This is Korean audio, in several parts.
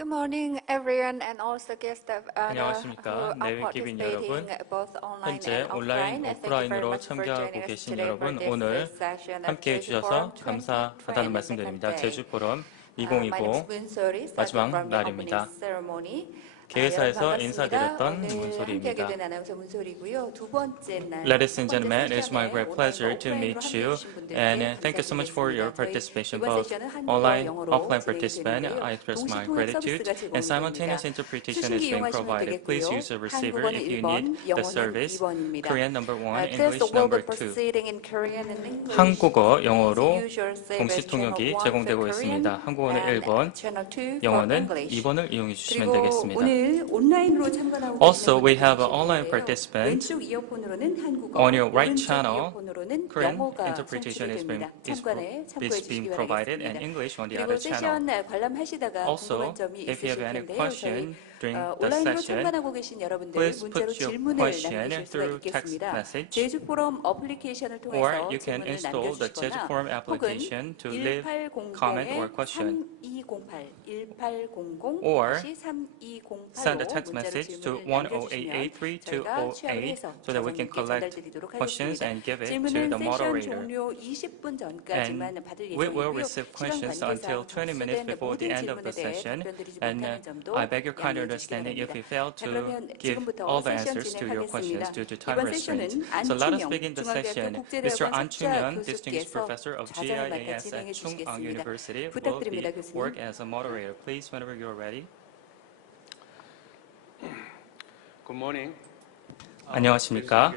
Good morning, everyone, and also guests who 안녕하십니까. are 내외기빈 participating 여러분. both online 현재 and 온라인, offline. Thank you very 오프라인으로 much for joining 참여하고 us 계신 today for 여러분, this 오늘 session of 함께해 Jeju Forum 주셔서 감사하다는 2020 말씀드립니다. second day. 제주포럼 My name is 2020 Moonsori, starting 마지막 from the opening 날입니다. ceremony. 여러분 개회사에서 반갑습니다. 인사드렸던 오늘 함께하게 문소리입니다. 된 아나운서 문소리고요. 두 번째 날, Ladies 첫 and 번째 gentlemen, it is my 세션에 great pleasure to 온라인과 meet 오프라인으로 you, 함께해 주신 분들께 and thank you so much for your 감사드리겠습니다. participation, 이번 both 세션은 한국어, online, 영어로 offline 진행이 participant. 되는데요. I express 동시 my 통역 gratitude, 서비스가 and 제공이 simultaneous 됩니다. interpretation is 수신기 being 이용하시면 provided. Please 되겠고요. use a receiver 한국어는 if you 1번, need the 영어는 service. 2번입니다. Korean number 1, Test English will be number 2. proceeding in Korean and English. 한국어, Please 영어로 use your save 동시 as channel 통역이 1 for 제공되고 Korean 있습니다. 한국어는 and 1번, channel 2 for 영어는 English. 2번을 이용해 주시면 그리고 되겠습니다. 오늘 온라인으로 참관하고 Also, 계시는 we 분들 have an 계실 online 텐데요. participant. 왼쪽 이어폰으로는 한국어, On your right 오른쪽 channel, 이어폰으로는 Korean 영어가 interpretation 송출이 is being, 됩니다. 참관에 참고해 is being 주시기 provided, 바라겠습니다. and English on the 그리고 other channel. 세션 관람하시다가 Also, 궁금한 점이 if you have 있으실 any 텐데요. 저희 question during the 온라인으로 session, 참관하고 계신 여러분들 please 문자로 put your 질문을 question 남기실 수가 through text 있겠습니다. message, 제주 포럼 어플리케이션을 or 통해서 you can 질문을 install the Jeju 남겨주시거나 Forum 혹은 application to leave comment or question, 1800 or 3208 send a 1808로 text 문자로 message to 질문을 남겨주시면 저희가 취합을 10883-208 해서 so that we can 자사님께 collect 전달드리도록 questions 하겠습니다. and give it to 질문은 the 세션 moderator. 종료 20분 전까지만 And 받을 we will 예정이고요. receive 시간 questions 관계상 until 20 minutes 접수된 before the 모든 end of the 질문에 대해 session. 답변드리지 And 못하는 점도 I beg your kind 양해해 주시기 understanding if 바랍니다. we fail 자, to 그러면 give 지금부터 all the 세션 answers to your questions 진행하겠습니다. due to time 이번 세션은 restraints. So let us 안충영 begin the 중앙대학교 session. Mr. 국제대학원 석좌 An distinguished 교수께서 professor of 좌장을 맡아 GIAS 진행해 at Chung-Ang 주시겠습니다. University, will 부탁드립니다, be 교수님. work as a moderator. Please, whenever you are ready. Good morning. 안녕하십니까?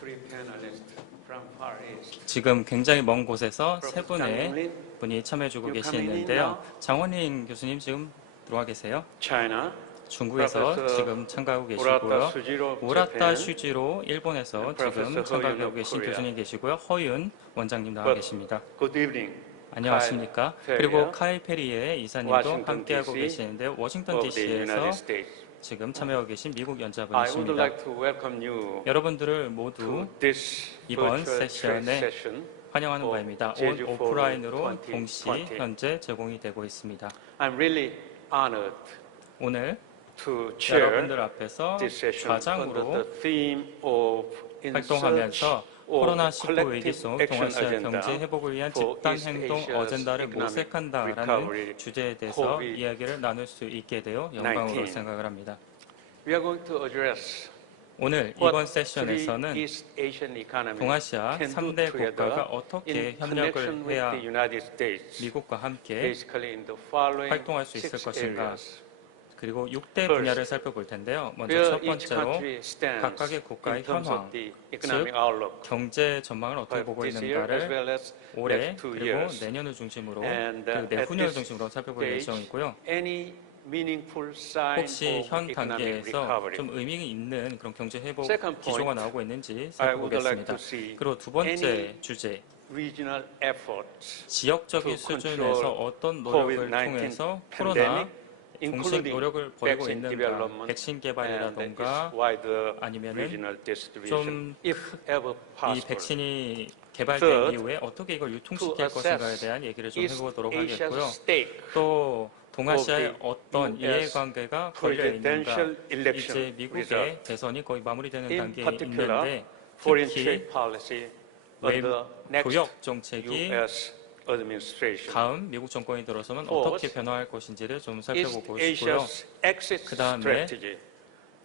Three panelists from Far East. 지금 굉장히 먼 곳에서 세 분이 참여해주고 계시는데요. 장원인 교수님 지금 들어와 계세요? China. 중국에서 Professor 지금 참가하고 Murata 계시고요. Sujiro of 무라타 Japan, 슈지로 일본에서 and 지금 Professor 참가하고 He-Yun of 계신 Korea. 교수님 계시고요. 허윤 원장님 나와 But 계십니다. Good evening. 안녕하십니까? Kyle 그리고 Perrier, 카일 페리의 이사님도 Washington, 함께하고 DC, 계시는데 워싱턴 of the DC에서 United States. 지금 참여하고 계신 미국 I would 연자분이십니다. like to welcome you 여러분들을 모두 to this 이번 virtual 세션에 trade session. 환영하는 of 바입니다. Jeju 온 Forum 오프라인으로 2020. 동시 현재 제공이 되고 있습니다. I'm really honored 오늘 to chair 여러분들 앞에서 this session under 좌장으로 the theme of in search 활동하면서 of 코로나19 위기 collective 속 action 동아시아 agenda 경제 회복을 위한 for 집단 East 행동 Asia's 어젠다를 economic 모색한다라는 recovery, 주제에 대해서 COVID-19. 이야기를 나눌 수 있게 되어 영광으로 19. 생각을 합니다. We are going to address 오늘 what 이번 three 세션에서는 East Asian economies 동아시아 can do 3대 together 국가가 어떻게 in 협력을 connection with 해야 the United States, 미국과 함께 basically in the following 활동할 수 있을 6 것인가, areas. 그리고 6대 First, 분야를 살펴볼 텐데요. 먼저 Where 첫 each 번째로 country stands 각각의 국가의 in terms 현황, of the economic outlook 경제 전망을 어떻게 for 보고 this year as 있는가를 well as 올해 next 2 그리고 years. 내년을 중심으로 And, 그리고 at 내후년을 this 중심으로 살펴볼 stage, 예정이고요. any meaningful sign 혹시 of 현 economic 단계에서 recovery. 좀 의미 있는 그런 경제 회복 Second 기조가 point, 나오고 있는지 I would like 살펴보겠습니다. to see 그리고 두 번째 any 주제, regional efforts 지역적인 to 수준에서 control 어떤 노력을 COVID-19 통해서 코로나 pandemic, 종식 including 노력을 벌이고 vaccine 있는가, development 백신 and 개발이라던가 its wider 아니면은 regional distribution, 좀 if ever 이 possible. 백신이 개발된 Third, 이후에 어떻게 이걸 to 유통시킬 것인가에 assess 대한 얘기를 좀 East 해보도록 Asia's 하겠고요. stake 또 동아시아의 of the 어떤 US 이해관계가 걸려 있는가, presidential election 이제 미국의 result. 대선이 거의 마무리되는 In 단계에 particular, 있는데 foreign 특히 trade policy 외 under next 교역 정책이 U.S. administration. 다음 미국 정권이 들어서면 Fourth, 어떻게 변화할 것인지를 좀 East 살펴보고 싶고요. Asia's exit 그다음에 strategy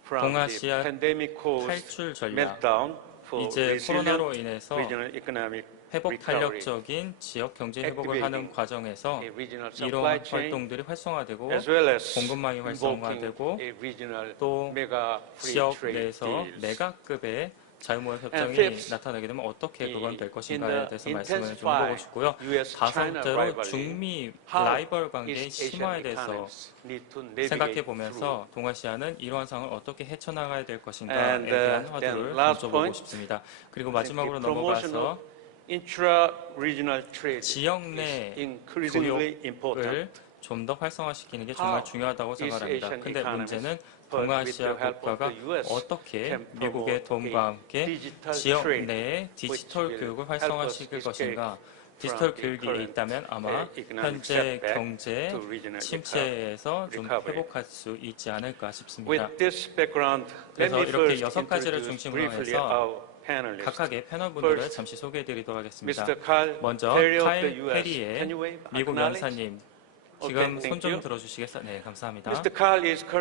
from the 동아시아 pandemic caused 탈출 전략, meltdown for 이제 resilient 코로나로 인해서 regional economic 회복 recovery, 탄력적인 지역 경제 회복을 하는 activating 과정에서 a regional 이러한 supply chain 활동들이 활성화되고 as well as 공급망이 invoking 활성화되고 a regional 또 mega free 지역 trade 내에서 deals. 메가급의 자유무역 협정이 fifth, 나타나게 되면 어떻게 그건 될 in 것인가에 the 대해서 말씀을 좀 intensified 해보고 싶고요. US-China 다섯째로 rivalry, 중미 how 라이벌 관계의 East Asian 심화에 대해서 economies need to navigate 생각해 through. 보면서 동아시아는 이러한 상황을 어떻게 헤쳐나가야 될 것인가에 And, 대한 then 화두를 last 던져보고 point, 싶습니다. 그리고 I think 마지막으로 the promotion 넘어가서 of intra-regional trade 지역 is 내 increasingly important. 교역을 좀 더 활성화시키는 게 정말 How 중요하다고 East 생각합니다. Asian 근데 economies 문제는 동아시아 국가가 어떻게 미국의 도움과 함께 지역 내에 디지털 교육을 활성화시킬 것인가. 디지털 교육이 있다면 아마 현재 경제 침체에서 좀 회복할 수 있지 않을까 싶습니다. 그래서 이렇게 6가지를 중심으로 해서 각각의 패널분들을 잠시 소개해드리도록 하겠습니다. 먼저 카일 페리의 미국 연사님, 지금 손 좀 들어주시겠어요? 네, 감사합니다.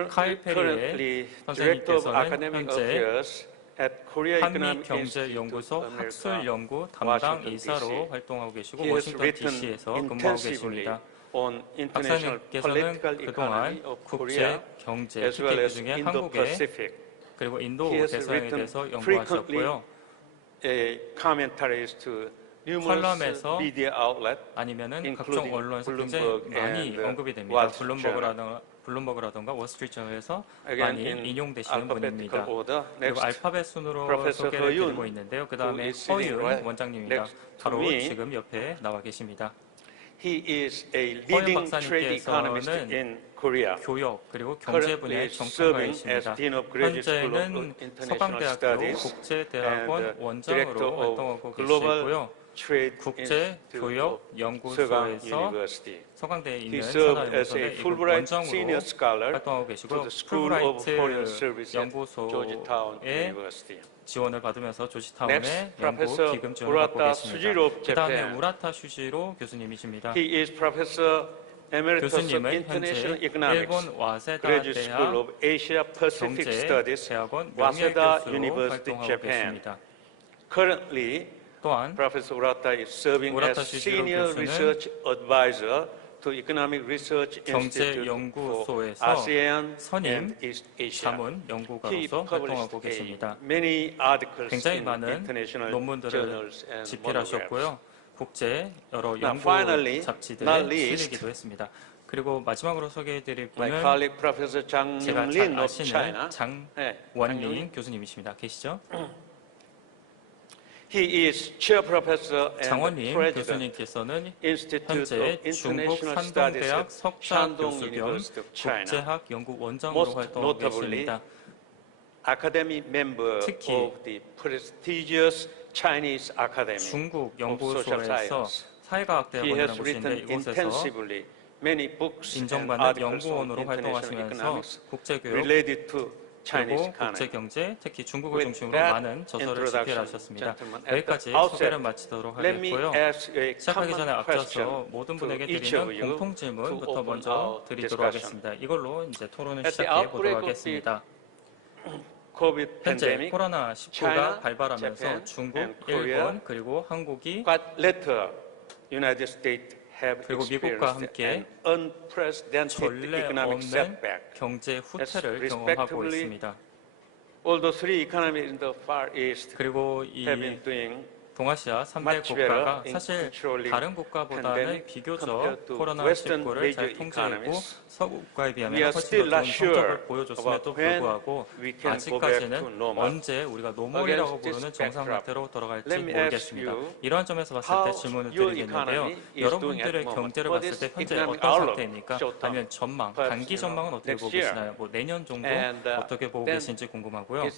카일 페리의 선생님께서는 현재 한미경제연구소 학술연구 담당 이사로 활동하고 계시고 워싱턴 DC에서 근무하고 계십니다. 박사님께서는 그동안 국제 경제, 특히 그중에 한국의 그리고 인도 대서양에 대해서 연구하셨고요. 컬럼에서 아니면은 각종 언론에서 굉장히 많이 언급이 됩니다. 블룸버그라던가 월스트리트저널에서 많이 인용되시는 분입니다. 그리고 알파벳 순으로 소개를 드리고 있는데요. 그 다음에 허윤 원장님입니다. 바로 지금 옆에 나와 계십니다. 허윤 박사님께서는 교역 그리고 경제 분야의 전문가이십니다. 현재는 서강대학교 국제대학원 원장으로 활동하고 계시고요. 국제교역연구소에서 서강대에 있는 산하연구소의 원장으로 활동하고 계시고 풀브라이트 연구소에 지원을 받으면서 조지타운의 연구 기금 지원을 받고 계십니다. 그 다음에 우라타 슈지로 교수님이십니다. 교수님은 현재 일본 와세다 대학 경제대학원 명예교수로 활동하고 계십니다. 또한 우라타 슈지로 교수는 경제연구소에서 선임 자문 연구가로서 활동하고 계십니다. 굉장히 많은 논문들을 집필하셨고요. 국제 여러 연구 잡지들에 실리기도 했습니다. 그리고 마지막으로 소개해드릴 분은 제가 잘 아시는 장원린 교수님이십니다. 계시죠? 장원린 교수님께서는 현재 중국 산동대학 석좌 교수 겸 국제학 연구 원장으로 활동하고 계십니다. 특히 중국 연구소에서 사회과학대학원이라는 곳인데 이곳에서 인정받는 연구원으로 활동하시면서 국제교육 그리고 국제경제, 특히 중국을 중심으로 많은 저서를 집필하셨습니다. 여기까지 소개를 마치도록 하겠고요. 시작하기 전에 앞서서 모든 분에게 드리는 공통 질문부터 먼저 드리도록 하겠습니다. 이걸로 이제 토론을 시작해 보도록 하겠습니다. 현재 코로나19가 발발하면서 중국, 일본, 그리고 한국이 그리고 미국과 함께 전례 없는 경제 후퇴를 경험하고 있습니다. 그리고 이 동아시아 3대 국가가 사실 다른 국가보다는 비교적 코로나19를 잘 통제하고 서구국가에 비하면 훨씬 더 좋은 성적을 보여줬음에도 불구하고 아직까지는 언제 우리가 노멀이라고 부르는 정상 상태로 돌아갈지 모르겠습니다. 이러한 점에서 봤을 때 질문을 드리겠는데요. 여러분들의 경제를 봤을 때 현재 어떤 상태입니까? 아니면 전망, 단기 전망은 어떻게 보고 계시나요? 뭐 내년 정도 어떻게 보고 계신지 궁금하고요.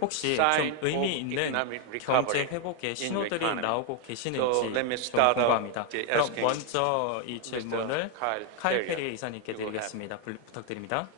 혹시 좀 의미 있는 경제 회복의 신호들이 나오고 계시는지 좀 궁금합니다. 그럼 먼저 이 질문을 카일 페리 이사님께 드리겠습니다. 부탁드립니다.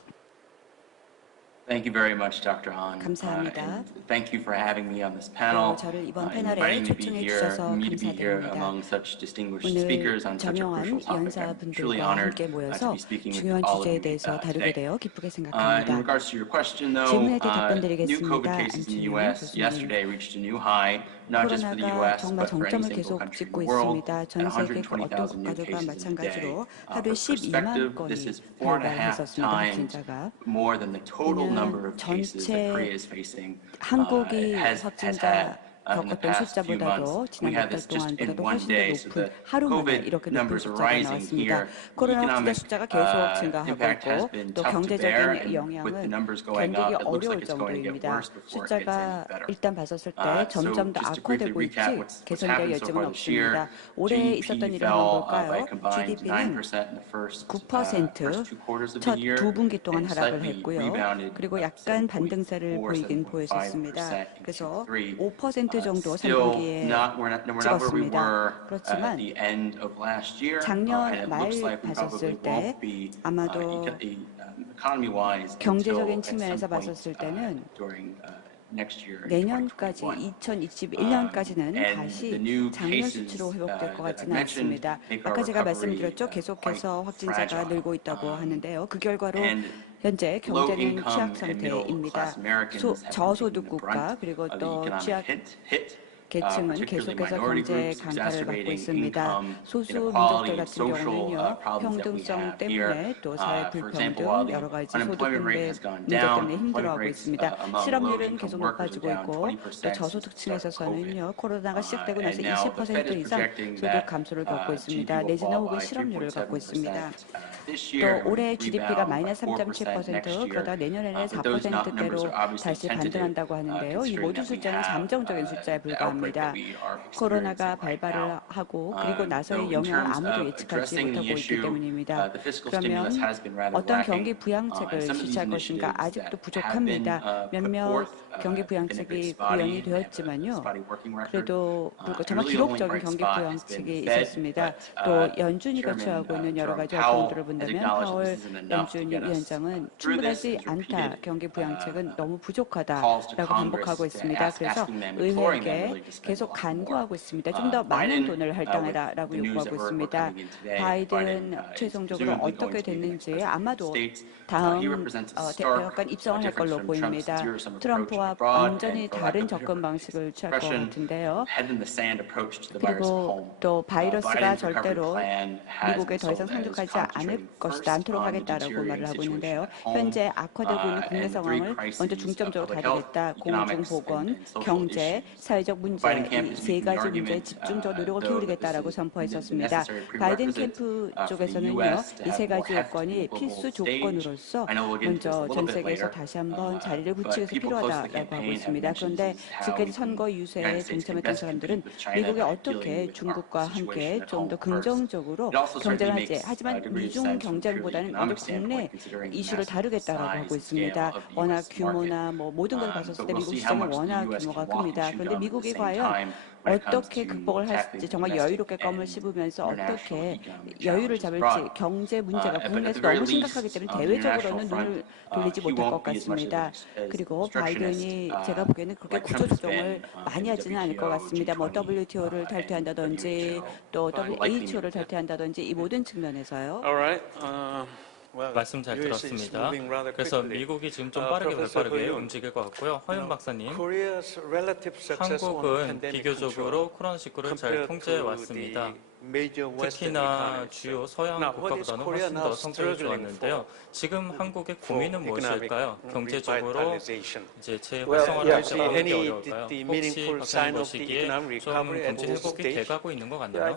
Thank you very much, Dr. Han. 감사합니다. And thank you for having me on this panel. 저를 이번 and 패널에 inviting me to be 초청해 here, 주셔서 me to be here 감사드립니다. among such distinguished 오늘 speakers on such a 저명한 crucial topic. I'm truly 연사분들과 honored 함께 to 모여서 be speaking with 중요한 all of 주제에 you 대해서 다루게 today. 되어 기쁘게 In 생각합니다. regards to your question, though, 질문에 대해 new 답변드리겠습니다. COVID cases in the U.S. 안치민 yesterday reached a new high, not just for the 코로나가 U.S. 정말 but for any 정점을 single 계속 country in 찍고 the world, 있습니다. 전 at 세계 그 어떤 120,000 new 국가들과 cases in a day. 마찬가지로 하루에 For 12만 perspective, 건이 this is 4.5 발발했었습니다. times 확진자가. more than the total number of cases that 전체 Korea is facing 한국이 has 확진자 had 겪었던 숫자보다도 지난 몇 달 동안보다도 훨씬 더 높은 하루 만에 이렇게 높은 숫자가 나왔습니다. 코로나 확진자 숫자가 계속 증가하고 있고 또 경제적인 영향은 견디기 어려울 정도입니다. 숫자가 일단 봤었을 때 점점 더 악화되고 있지 개선될 예정은 없습니다. 올해 있었던 일을 한번 볼까요? GDP는 9% 첫 두 분기 동안 하락을 했고요. 그리고 약간 반등세를 보이긴 보였었습니다. 그래서 5% 정도 3분기에 찍었습니다. 그렇지만 작년 말 봤었을 때 아마도 경제적인 측면에서 봤었을 때는 내년까지 2021년까지는 다시 작년 수치로 회복될 것 같지는 않습니다. 아까 제가 말씀드렸죠. 계속해서 확진자가 늘고 있다고 하는데요. 그 결과로 현재 경제는 취약 상태입니다. 저소득 국가 그리고 또 취약 계층은 계속해서 경제 강타를 받고 있습니다. 소수 민족들 같은 경우는요, 평등성 때문에 또 사회 불평등, 여러 가지 소득 분배 문제 때문에 힘들어하고 있습니다. 실업률은 계속 높아지고 있고 또 저소득층에서는요, 코로나가 시작되고 나서 20% 이상 소득 감소를 겪고 있습니다. 내지는 혹은 실업률을 갖고 있습니다. 또 올해 GDP가 마이너스 3.7% 그러다 내년에는 4%대로 다시 반등한다고 하는데요. 이 모든 숫자는 잠정적인 숫자에 불과합니다. 코로나가 발발을 하고 그리고 나서의 영향을 아무도 예측하지 못하고 있기 때문입니다. 그러면 어떤 경기 부양책을 실시할 것인가 아직도 부족합니다. 몇몇 경기 부양책이 구현이 되었지만요. 그래도 정말 기록적인 경기 부양책이 있었습니다. 또 연준이가 취하고 있는 여러 가지 활동들을 본다면 파월 연준이 위원장은 충분하지 않다. 경기 부양책은 너무 부족하다라고 반복하고 있습니다. 그래서 의회에게 계속 간구하고 있습니다. 좀 더 많은 돈을 할당해라라고 요구하고 있습니다. 바이든 최종적으로 어떻게 됐는지 아마도 다음 대법관 입성을 할 걸로 보입니다. 트럼프와 완전히 다른 접근 방식을 취할 것 같은데요. 그리고 또 바이러스가 절대로 미국에 더 이상 상륙하지 않을 것이다, 않도록 하겠다라고 말을 하고 있는데요. 현재 악화되고 있는 국내 상황을 먼저 중점적으로 다루겠다. 공중보건, 경제, 사회적 문제 이 세 가지 문제에 집중적으로 노력을 기울이겠다라고 선포했었습니다. 바이든 캠프 쪽에서는요, 이 세 가지 요건이 필수 조건으로서 먼저 전 세계에서 다시 한번 자리를 굳히기 위해서 필요하다라고 하고 있습니다. 그런데 지금까지 선거 유세에 동참했던 사람들은 미국이 어떻게 중국과 함께 좀 더 긍정적으로 경쟁할지, 하지만 미중 경쟁보다는 먼저 국내 이슈를 다루겠다라고 하고 있습니다. 워낙 규모나 뭐 모든 걸 봤었을 때 미국 시장은 워낙 규모가 큽니다. 그런데 미국이 과연 어떻게 극복을 할지, 정말 여유롭게 껌을 씹으면서 어떻게 여유를 잡을지, 경제 문제가 국내에서 너무 심각하기 때문에 대외적으로는 눈을 돌리지 못할 것 같습니다. 그리고 바이든이 제가 보기에는 그렇게 구조조정을 많이 하지는 않을 것 같습니다. 뭐 WTO를 탈퇴한다든지 또 WHO를 탈퇴한다든지 이 모든 측면에서요. 말씀 잘 들었습니다. 그래서 미국이 지금 좀 빠르게 발빠르게 움직일 것 같고요. 허윤 박사님, 한국은 비교적으로 코로나19를 잘 통제해 왔습니다. 특히나 주요 서양 국가보다는 훨씬 더 성적이 좋았는데요. 지금 한국의 고민은 무엇일까요? 경제적으로 이제 재활성화를 할 때 어느 게 어려울까요? 혹시 박사님 보시기에 좀 경제 회복이 돼가고 있는 것 같나요?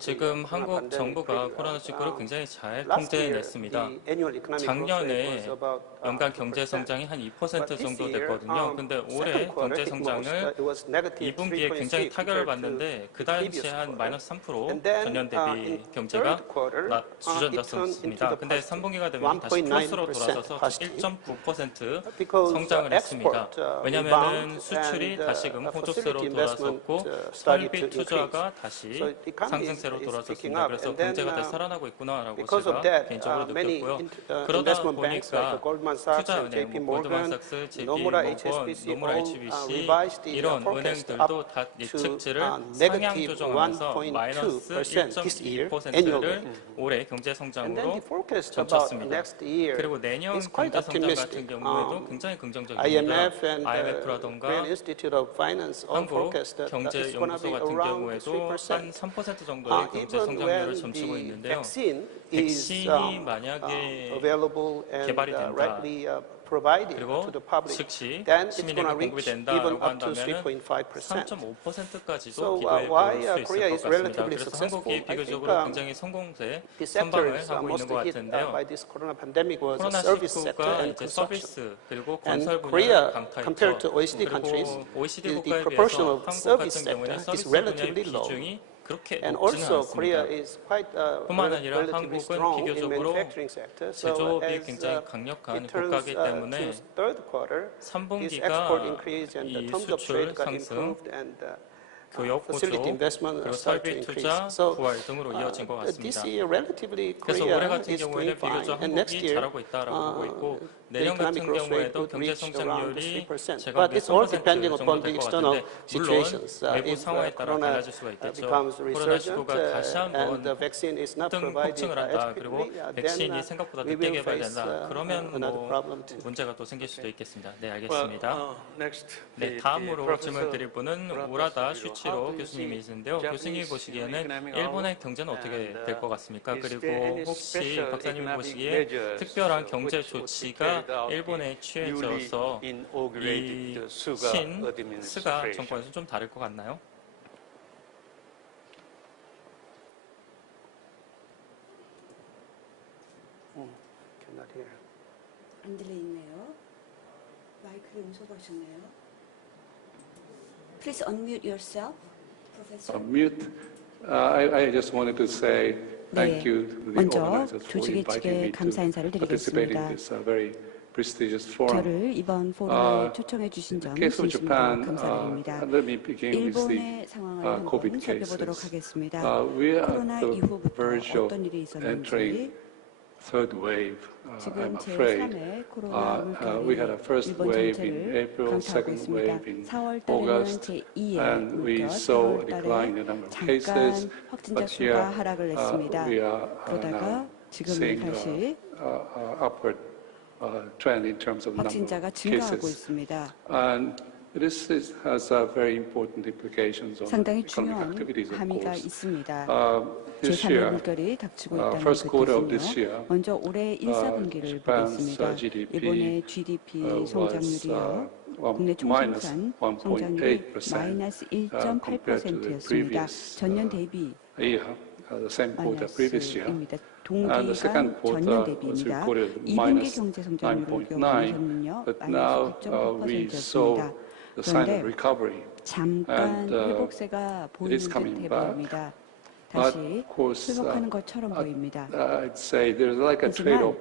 지금 한국 정부가 코로나19를 굉장히 잘 통제해냈습니다. 작년에 연간 경제 성장이 한 2% 정도 됐거든요. 근데 올해 경제 성장을 2분기에 굉장히 타격을 받는데 그 당시에 한 마이너스 3% 전년 대비 경제가 주저졌습니다. 근데 3분기가 되면 다시 플러스로 돌아서서 1.9% 성장을 했습니다. 왜냐하면 수출이 다시금 호조세로 돌아섰고 설비 투자가 다시 상승세로 돌아섰습니다. 그래서 경제가 다시 살아나고 있구나라고 제가 개인적으로 느꼈고요. 그러다 보니까 투자은행, 골드만삭스, JP모건, 노무라 HBC 이런 은행들도 다 예측치를 상향 조정하면서 마이너스 1.2%를 올해 경제 성장으로 점쳤습니다. 그리고 내년 경제 성장 같은 경우에도 굉장히 긍정적입니다. IMF라던가 한국 경제연구소 같은 경우에도 한 3% 정도의 경제 성장률을 점치고 있는데요. 백신이 만약에 개발이 된다. provided 그리고 to the public, 즉시 then it's 시민에게 going to 공급이 reach even 된다라고 up to 한다면 3.5%. 3.5%까지도 So 기대해 why 볼 수 있을 Korea 것 is 같습니다. relatively 그래서 successful? 한국이 I think 비교적으로 굉장히 성공세 the sector 선방을 is 하고 있는 most 것 hit 같은데요. by this corona pandemic was the service sector 코로나19가 and 이제 construction. 서비스 그리고 And 건설 Korea, 분야를 compared to 강타했죠. OECD countries, 그리고 OECD the 국가에 proportion 비해서 of 한국 service 같은 경우에는 sector is 서비스 분야의 relatively low. 비중이 그렇게 And 높지는 also, Korea 않습니다. is quite 뿐만 아니라 relatively 한국은 strong in 비교적으로 manufacturing sector. So 제조업이 as 굉장히 강력한 it turns 국가이기 때문에 to third quarter, this 3분기가 export increase and the 이 terms of 수출 trade got 상승, improved and 교역 facility 보조, investment 그리고 started to 설비 increase. 투자, So 부활 등으로 이어진 것 this 같습니다. year, relatively, 그래서 올해 Korea 같은 is doing 경우에는 fine. 비교적 And next 한국이 year, 잘하고 있다라고 보고 있고 the 내년 economic 같은 growth rate 경우에도 would 경제 reach around 성장률이 3%. 제가 But it's all 3% depending 정도 upon 될 the 것 external 같은데 물론 situations. 외부 If 상황에 따라 corona 달라질 수가 있겠죠. becomes resurgent 코로나19가 다시 and 한번 the vaccine is not 등 provided 폭증을 한다. 그리고 adequately, 백신이 then 생각보다 we 늦게 will face 개발된다. 그러면 another 뭐 problem too. 문제가 또 생길 수도 있겠습니다. 네, 알겠습니다. Next, 네, 다음으로 질문 드릴 분은 우라다 슈치로 교수님이신데요. 교수님이 보시기에는 일본의 경제는 어떻게 될 것 같습니까? 그리고 혹시 박사님이 보시기에 특별한 경제 조치가 일본에 취해져서 이 스가 정권에서 좀 다를 것 같나요? Cannot hear. 안 들리네요. 마이크를 음소거하셨네요. Please unmute yourself, Professor. Mute. I just wanted to say thank you to the 먼저 organizers for 조직의 inviting 측에 me to 감사 인사를 participate 드리겠습니다. in this very prestigious forum. 저를 이번 포럼에 초청해 주신 점 case of 진심으로 Japan, 감사드립니다. let me begin with the 일본의 상황을 한번 COVID 살펴보도록 cases. 하겠습니다. We are 코로나 at the 이후부터 verge of 어떤 일이 있었는지 entering third wave. I'm 지금 afraid. 제3의 코로나 We had 물결이 a first 일본 wave in 전체를 April, 강타하고 second 있습니다. wave in 4월 달에는 August, 제2의 and we 물결, saw a 4월 decline in 달에 the number of 잠깐 cases. 확진자 But 수가 here, 하락을 했습니다. we are 그러다가 now 지금은 seeing 다시 upward trend in terms of number 확진자가 of 증가하고 cases. 있습니다. And this has very important implications on 상당히 economic 중요한 activities, of 함의가 course. 있습니다. This 제3의 year, 물결이 닥치고 있다는 first quarter of this 그 year, 뜻은요. 먼저 올해 1, 4분기를 보겠습니다. 일본의 GDP 성장률이요. 국내 총생산 성장률이 마이너스 1.8%였습니다. 전년 대비 마이너스입니다. 동기간 전년 대비입니다. 2분기 경제 성장률을 보면요 마이너스 9.9%였습니다. 그런데 잠깐 회복세가 보이는 듯 해보입니다. 다시 회복하는 것처럼 보입니다. 하지만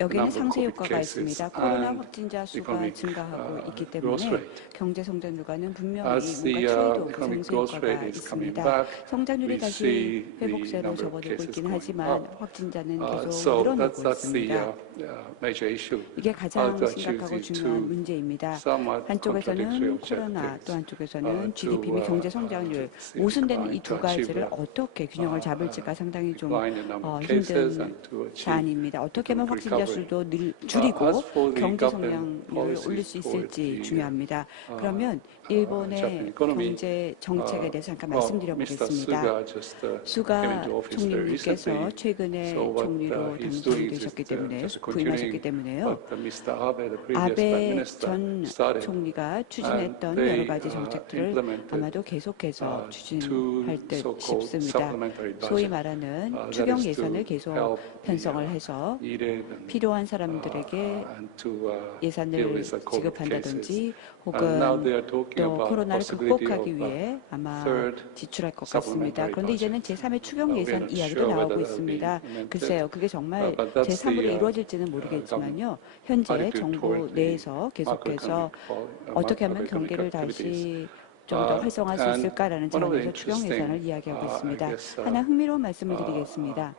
여기에는 상쇄 효과가 있습니다. 코로나 확진자 수가 증가하고 있기 때문에 경제 성장률과는 분명히 뭔가 트레이드오프 상쇄 효과가 있습니다. 성장률이 다시 회복세로 접어들고 있긴 하지만 확진자는 계속 늘어나고 있습니다. 이게 가장 심각하고 중요한 문제입니다. 한쪽에서는 코로나, 또 한쪽에서는 GDP 및 경제 성장률 모순되는 이 두 가지를 어떻게 균형을 잡을지가 상당히 좀 힘든 사안입니다. 어떻게 하면 확진자 수도 줄이고 경제 성장률을 올릴 수 있을지 중요합니다. 그러면 일본의 경제 정책에 대해서 잠깐 말씀드려보겠습니다. 수가 총리님께서 최근에 총리로 당선되셨기 때문에 부임하셨기 때문에요. 아베 전 총리가 추진했던 여러 가지 정책들을 아마도 계속해서 추진할 듯 싶습니다. 소위 말하는 추경 예산을 계속 편성을 해서 필요한 사람들에게 예산을 지급한다든지 혹은 또 코로나를 극복하기 위해 아마 지출할 것 같습니다. 그런데 이제는 제3의 추경 예산 이야기도 나오고 있습니다. 글쎄요, 그게 정말 제3으로 이루어질지는 모르겠지만요. 현재 정부 내에서 계속해서 어떻게 하면 경기를 다시 좀 더 활성화할 수 있을까라는 차원에서 추경 예산을 이야기하고 있습니다. 하나 흥미로운 말씀을 드리겠습니다.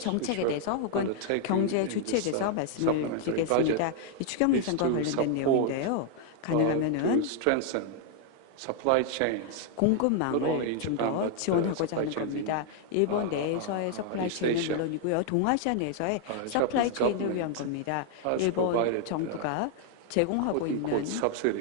정책에 대해서 혹은 경제 조치에 대해서 말씀을 드리겠습니다. 이 추경 예산과 관련된 내용인데요. 가능하면은 공급망을 좀 더 지원하고자 하는 겁니다. 일본 내에서의 서플라이 체인은 물론이고요. 동아시아 내에서의 서플라이 체인을 위한 겁니다. 일본 정부가 제공하고 있는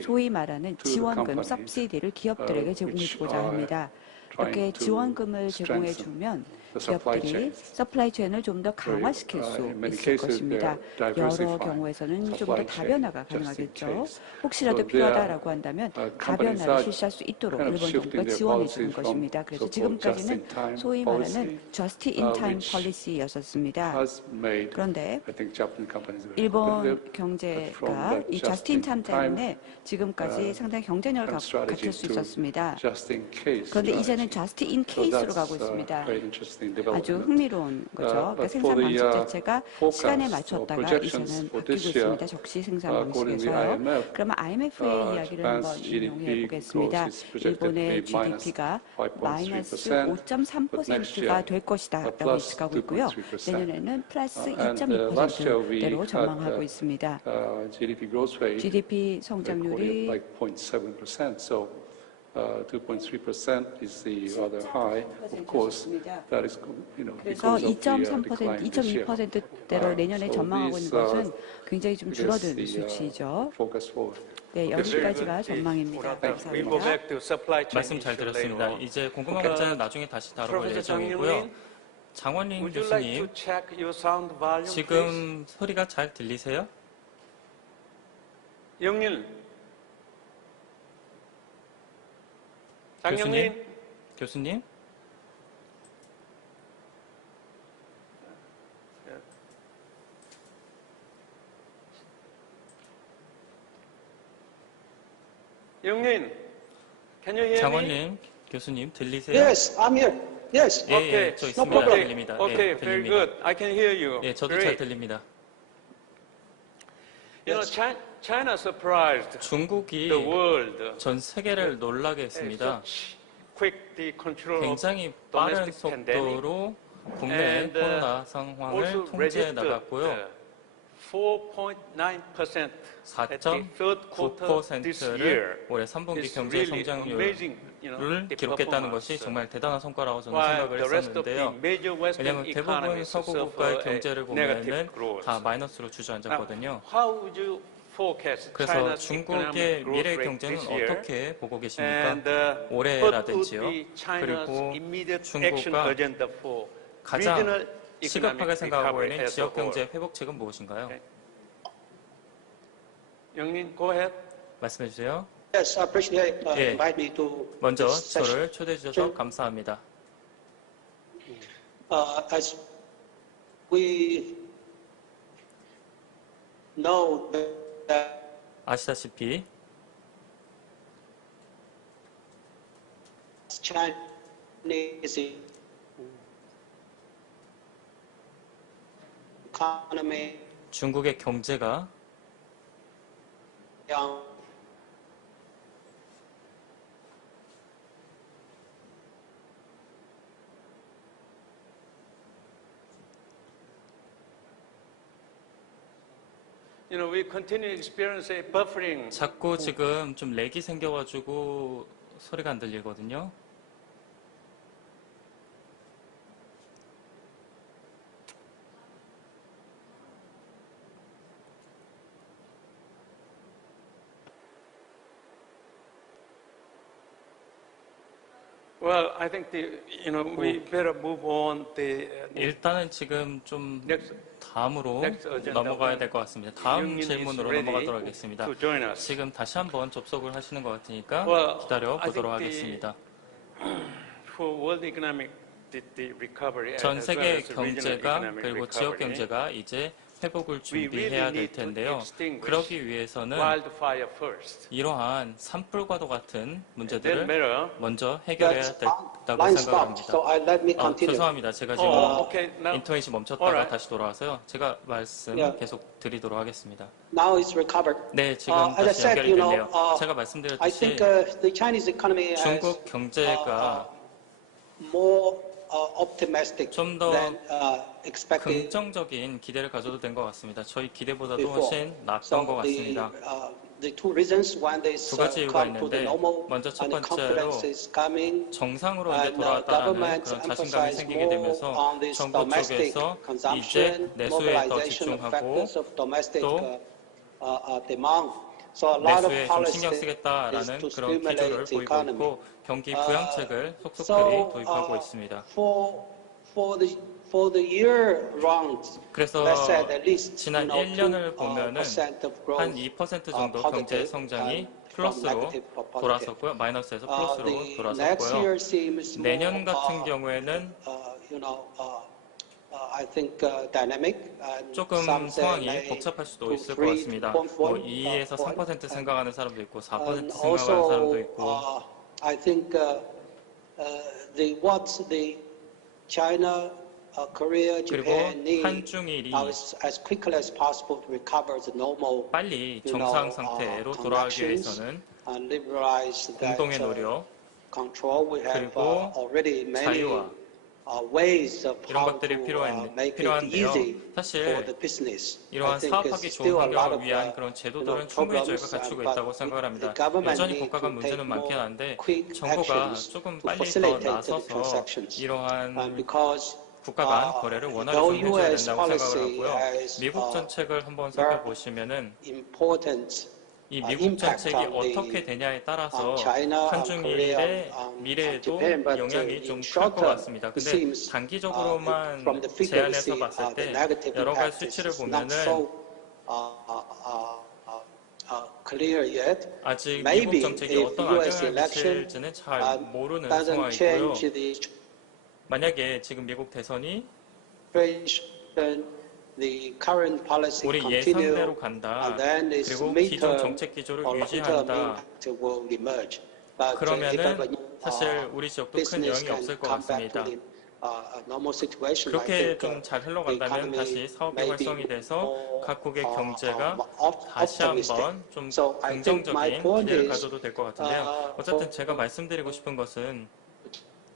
소위 말하는 지원금, 서브시디를 기업들에게 제공해주고자 합니다. 이렇게 to 지원금을 제공해 strengthen 주면 the supply 기업들이 chain. 서플라이 체인을 좀 더 강화시킬 수 in many 있을 cases, 것입니다. they are 여러 diversifying 경우에서는 좀 더 supply chain 다변화가 just in 가능하겠죠. case. 혹시라도 So they are, 필요하다라고 한다면 companies 다변화를 are 실시할 수 있도록 kind of 일본 shifting 정부가 their 지원해 주는 policies from 것입니다. 그래서 so-called 지금까지는 just-in-time 소위 말하는 policy, just in time which policy였었습니다. has made, 그런데 I think, Japanese companies very 일본 competitive. 경제가 from that 이 just just in time in time, 때문에 지금까지 상당히 경쟁력을 kind of strategy 갖출 수 to 있었습니다. just in case 그런데 이제는 strategy. just in So case로 that's 가고 있습니다. very interesting 아주 development. 흥미로운 거죠. 그러니까 but 생산 for the, 방식 자체가 forecast 시간에 or 맞췄다가 projections 이제는 for 바뀌고 this year, 있습니다. 적시 생산 according to the 방식에서요. IMF, 그러면 IMF의 이야기를 한번 Japan's 인용해 GDP 보겠습니다. growth is projected to 일본의 be minus GDP가 5.3%, 마이너스 but next 5.3%가 year, 될 것이다 라고 plus 예측하고 있고요. 2.3%. 내년에는 플러스 and last year we 2.2%대로 had 전망하고 있습니다. GDP growth rate GDP recorded 성장률이 like 0.7%. So 2.3% is the rather high. Of course, that is, 그래서 because of the 2.3%, decline this year. 2.2%대로 내년에 So 전망하고 있는 these, 것은 굉장히 좀 it is 줄어든 the 수치죠. focus for. 네, 여기까지가 전망입니다. We go 감사합니다. back to supply chain 말씀 잘 issue 들었습니다. later on. 이제 궁금한 문제는 나중에 다시 다뤄볼 Professor 예정이고요. Jang 장원림 Would you like 교수님, to check your sound volume, please? 지금 소리가 잘 들리세요? 영일. 장영린. 교수님? 영린. Can you hear me? 장원림 교수님 들리세요? Yes, I'm here. Yes. 예, Okay. 예, 저 있습니다. Okay. 들립니다. Okay, 예, very 들립니다. good. I can hear you. 예, 저도 Great. 잘 들립니다. You know, China surprised 중국이 the world. 전 세계를 놀라게 했습니다. Such quick the control of 굉장히 빠른 domestic pandemic. 속도로 국내 And, 코로나 상황을 also 통제해 나갔고요. 4.9% at the third quarter this year. 4.9%를 올해 3분기 It's 경제 really 성장률을 amazing, the 기록했다는 performance. 것이 정말 대단한 성과라고 저는 While 생각을 the rest of the 했었는데요. major Western 왜냐하면 대부분 economies 서구 suffer 국가의 a 경제를 negative 보면은 growth. 다 마이너스로 주저앉았거든요. Now, how would you forecast 그래서 China's 중국의 economic growth 미래 rate 경제는 this year? 어떻게 보고 계십니까? And what would 올해라든지요. be China's 그리고 immediate 중국과 action agenda for 가장 regional 시급하게 economic 생각하고 recovery 있는 as a 지역 경제 whole? 회복책은 무엇인가요? Okay. 영린, go ahead. 말씀해 주세요. Yes, I appreciate 예. invite me to 먼저 this session. 저를 초대해 주셔서 감사합니다. As we know that 아시다시피 Chinese economy 중국의 경제가 You know, we continue to experience a buffering. 자꾸 지금 좀 렉이 생겨가지고 소리가 안 들리거든요. Well, I think we better move on. 일단은 지금 좀 Next. 다음으로 Next agenda 넘어가야 될 것 같습니다. 다음 Young-in is 질문으로 ready 넘어가도록 하겠습니다. to join us. 지금 다시 한번 접속을 하시는 것 같으니까 Well, 기다려 I 보도록 think 하겠습니다. For world economic the recovery, 전 as well 세계 as regional 경제가 economic 그리고 지역 recovery, 경제가 이제 회복을 we 준비해야 really 될 need to 텐데요. extinguish 그러기 위해서는 wildfire first. 이러한 산불과도 같은 That 문제들을 matter. 먼저 해결해야 that's 된다고 line 생각합니다. stopped. So let me continue. 죄송합니다. 제가 지금 Okay, now, 인터넷이 멈췄다가 alright. 다시 돌아와서요. 제가 말씀 Yeah. 계속 드리도록 하겠습니다. Now it's recovered. 네, 지금 as I 다시 said, 연결이 you 됐네요. know, 제가 I 말씀드렸듯이 think the Chinese economy is 중국 경제가 more optimistic 좀 더 than expected 긍정적인 기대를 가져도 된 것 같습니다. 저희 기대보다도 before. 훨씬 낫던 것 같습니다. The two reasons, one is 두 가지 이유가 come to the 있는데 normal 먼저 첫 and the 번째로 confidence is coming. 정상으로 이제 And 돌아왔다라는 governments 그런 자신감이 emphasize 생기게 more 되면서 on this 정부 domestic 쪽에서 이제 consumption, 내수에 더 mobilization of 집중하고 factors of domestic 또 demand. So a lot of 내수에 좀 신경 policy is 쓰겠다라는 to 그런 기조를 stimulate the 보이고 economy. 있고 경기 부양책을 속속들이 So 도입하고 있습니다. for the year round, 그래서 let's say at least 지난 1년을 보면은 한 2% 정도 경제 성장이 플러스로 돌아섰고요. 마이너스에서 플러스로 돌아섰고요. 내년 같은 경우에는 I think dynamic. And 조금 some say 상황이 maybe 복잡할 수도 2, 있을 3, 것 같습니다. 2.1, 2에서 3% 생각하는 사람도 있고 4% And 생각하는 사람도 also, 있고 I think what the China, Korea, 그리고 Japan need 한중일이 now is as quickly as possible to recover the normal, 빨리 정상 상태로 돌아가기 위해서는 and liberalize that 공동의 노력 control. We have 그리고 already many 자유화 ways of 이런 how 것들이 to make it 필요한데요. easy for 사실 the business. I 이러한 think 사업하기 it's 좋은 still a lot 환경을 of 위한 그런 제도들은 충분히 저희가 problems, 갖추고 but 있다고 생각을 합니다. the government 여전히 need 국가가 to 문제는 take 많긴 more 한데 quick 정부가 actions 조금 to 빨리 더 facilitate the 나서서 transactions. 이러한 Because 국가 간 거래를 원활히 좀 though 해줘야 US 된다고 생각을 policy 하고요. has 미국 정책을 한번 very 살펴보시면은 important 이 미국 정책이 어떻게 되냐에 따라서 한중일의 미래에도 영향이 좀 클 것 같습니다. 근데 단기적으로만 제안해서 봤을 때 여러 가지 수치를 보면은 clear yet. 아직 미국 Maybe 정책이 if 어떤 US 악영향을 election 미칠지는 잘 모르는 doesn't 상황이고요. change the 만약에 지금 미국 대선이 situation, the current policy 우리 continue, 예상대로 간다. and then this 그리고 기존 midterm 정책 기조를 or long-term 유지한다. impact will emerge. But if 그러면은 사실 우리 지역도 큰 business 영향이 can 없을 것 come back 같습니다. to the normal situation, I 그렇게 think 좀 잘 the 흘러간다면 economy 다시 사업이 may be 활성이 돼서 more, 각국의 경제가 다시 optimistic. 한번 좀 So I think my 긍정적인 point 기대를 is, 가져도 될 것 같은데요. 어쨌든 제가 말씀드리고 싶은 것은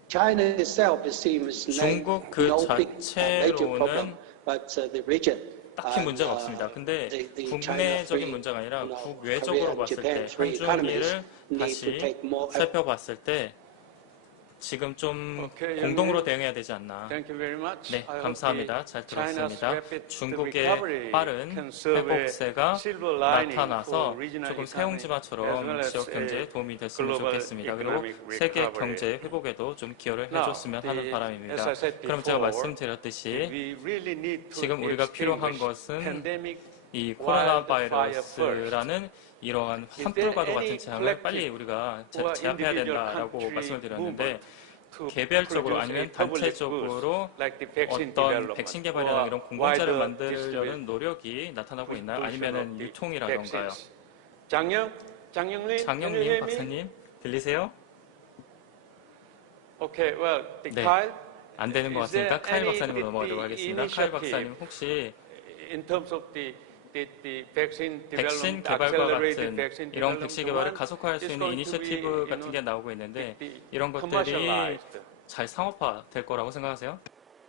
China itself seems 중국 그 no big major 자체로는 problem, but the region. 딱히 문제가 없습니다. 근데 국내적인 문제가 아니라 국외적으로 봤을 때 한중일을 다시 살펴봤을 때 지금 좀 공동으로 대응해야 되지 않나. Thank you very much. 네, I hope 감사합니다. 잘 China's 들었습니다. rapid 중국의 recovery 빠른 can serve a 회복세가 silver lining 나타나서 for regional 조금 economy, 새옹지마처럼 as well as 지역 경제에 a 도움이 됐으면 global 좋겠습니다. 그리고 economic 세계 recovery. 경제 회복에도 좀 기여를 Now, 해줬으면 하는 as 바람입니다. I said 그럼 제가 before, 말씀드렸듯이 we really need to 지금 우리가 필요한 extinguish 것은 pandemic 이 코로나 wildfire 바이러스라는 이러한 산불과도 같은 재앙을 빨리 우리가 제압해야 된다라고 말씀을 드렸는데 개별적으로 아니면 단체적으로 어떤 백신 개발이나 이런 공동체를 만들려는 노력이 나타나고 있나요? 아니면 유통이라던가요? 장영민 박사님 들리세요? Okay, well, 네, Kyle, 안 되는 것 is there 같으니까 카일 any 박사님으로 넘어가도록 하겠습니다. 카일 박사님 혹시 in terms of the vaccine 백신 development, 개발과 accelerated 같은 vaccine 이런 development 백신 개발을 one 가속화할 수 is 있는 going to be, 이니셔티브 같은 게 나오고 있는데 이런 것들이 commercialized. 잘 상업화 될 거라고 생각하세요?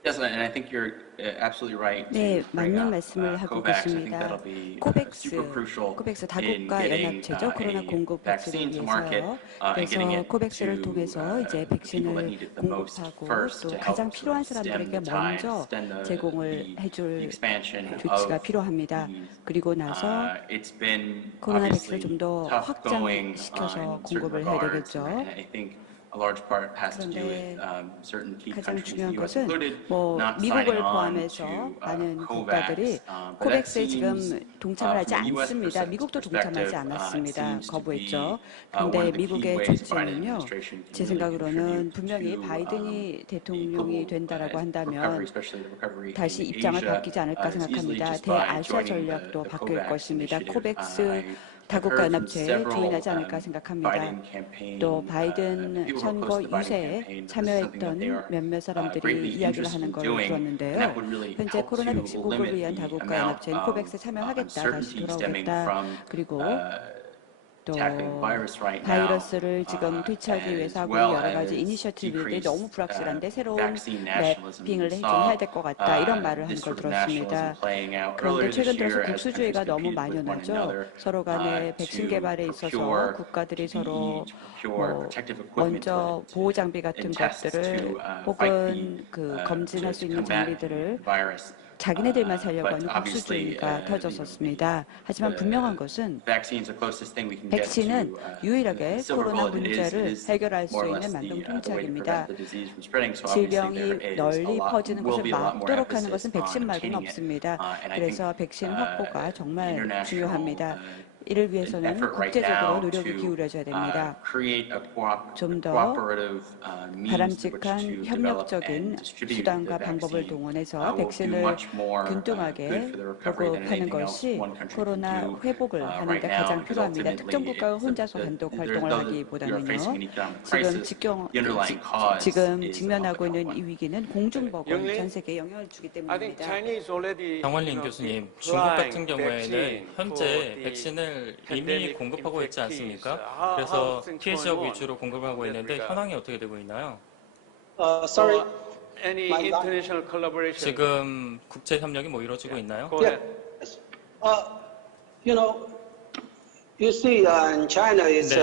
Yes, and I think you're absolutely right. 네, to bring 맞는 up, 말씀을 하고 COVAX. I think 계십니다. that'll be super crucial 코백스 in 다국가 getting 연합체죠. 코로나 a 공급 vaccine 백신을 to market 위해서요. and getting 그래서 it 코백스를 to 통해서 이제 the people that 백신을 need it the most 공급하고 first 또 to help 가장 sort 필요한 of stem 사람들에게 the tide, 먼저 stem the 제공을 해줄 expansion 조치가 of 필요합니다. these. 그리고 나서 It's been 코로나 obviously 백신을 좀 더 tough going 확장시켜서 in certain 공급을 해야 regards, 되겠죠. and I think a large part has to do with 그런데 certain key 가장 countries, 중요한 the US 것은 included, 뭐 not 미국을 signing on 포함해서 to 많은 COVAX. 국가들이 But that 코백스에 지금 seems, 동참을 하지 from a US 않습니다. 미국도 동참하지 perspective, 않았습니다. seems to be, 거부했죠. one 그런데 of the key 미국의 ways Biden 조치는요, administration can 제 really 생각으로는 contribute 분명히 to, 바이든이 the 대통령이 global, 된다라고 recovery, 한다면 especially the recovery 다시 in 입장을 Asia, 바뀌지 않을까 is easily 생각합니다. just by 대아시아 joining 전략도 the 바뀔 COVAX 것입니다. initiative. 코백스 I've 다국가 heard from 연합체에 several, 조인하지 않을까 생각합니다. Biden campaign, 또 people 바이든 who are 선거 close to the Biden 유세에 campaign, this is something that they 참여했던 are 몇몇 사람들이 greatly 이야기를 interested 하는 in 걸 doing, and 들었는데요. that would really 현재 help 코로나 to 백신 공급을 limit 위한 the 다국가 amount 연합체는 of 코백스에 참여하겠다, 다시 uncertainty stemming 돌아오겠다. from 그리고 또 tackling the virus right now, 바이러스를 지금 퇴치하기 위해서 하고 as 있는 well 여러 가지 as 이니셔티브들이 decrease, 너무 불확실한데 새로운 vaccine nationalism. 랩핑을 We 좀 saw, 해야 될 것 같다, 이런 말을 하는 this 걸 sort of 들었습니다. nationalism playing out 그런데 earlier 최근 this 들어서 year as 국수주의가 countries 너무 competed with one 만연하죠. another 서로 간에 백신 to 개발에 있어서 procure 국가들이 서로 PPE, to procure 뭐 protective equipment, 먼저 보호 장비 같은 and tests 것들을 to fight 혹은 그 검진할 수 있는 combat 장비들을 the virus. 자기네들만 살려고 But 하는 obviously, 국수주의가 터졌었습니다. 하지만 분명한 것은 vaccines, the closest thing we can get 백신은 to 유일하게 the silver 코로나 bullet 문제를 is 해결할 수 more or 있는 less the way to 만병통치약입니다. prevent the disease from spreading. So obviously there 질병이 is a 널리 lot, 퍼지는 will 것을 be a lot more 막도록 하는 emphasis 것은 백신 on 말고는 obtaining it. 없습니다. And I 그래서 think 백신 확보가 정말 international, 중요합니다. 이를 위해서는 effort right 국제적으로 now 노력이 to 기울여져야 됩니다. create a 좀 더 cooperative means to 바람직한 develop 협력적인 and distribute 수단과 the 방법을 vaccine 동원해서 will do 백신을 much more good 균등하게 for the recovery than 보급하는 anything else 것이 one country can 코로나 do 회복을 하는 right 데 now, 가장 because 필요합니다. ultimately 특정 국가가 혼자서 단독 활동을 we are facing 하기보다는요. an economic 지금 crisis. The underlying cause 지금 is 직면하고 a 있는 public 이 위기는 공중보건 영리? 전 세계에 영향을 주기 I think 때문입니다. Chinese already, 장원린 교수님, 중국 같은 경우에는 현재 백신을 이미 공급하고 있지 않습니까? 그래서 피해 지역 위주로 공급하고 있는데 현황이 어떻게 되고 있나요? Sorry, any My God. international collaboration? 지금 국제 협력이 뭐 이루어지고 있나요? Go ahead. yes. You know, you see, in China is 네,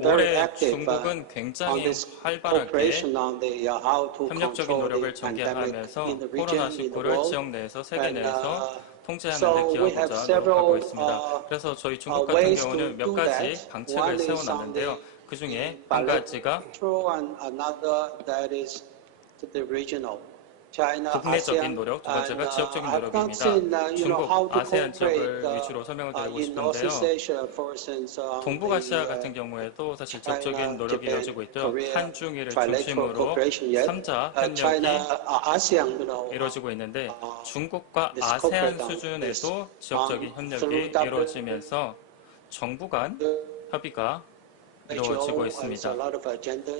very 올해 active 중국은 on 굉장히 this 활발하게 cooperation on the how to 협력적인 control 노력을 the pandemic 전개하면서 in the 코로나 region, in the 19를 world. 지역 내에서 세계 And, 내에서 통제하는 so 데 we have 기여하고자 several, 노력하고 있습니다. 그래서 저희 중국 같은 ways 경우는 to 몇 do 가지 that. 방책을 One is on 세워놨는데요. the 그 중에 한 가지가 bilateral and another that is the regional. China, 국내적인 ASEAN, 노력, 두 번째가 and, 지역적인 I've not 노력입니다. seen, how 중국, to 아세안 지역을 cooperate, 위주로 설명을 드리고 in Northeast 싶은데요. Asia, for instance, on 동북아시아 the, 같은 경우에도 사실 China, 지역적인 노력이 Japan, 이루어지고 있죠. Korea, 한중일을 trilateral 중심으로 cooperation yet. 3자 China, 협력이 ASEAN, you know, 이루어지고 있는데 중국과 this 아세안 cooperate on 수준에도 this, 지역적인 협력이 through W- 이루어지면서 정부 간 협의가 이루어지고 있습니다.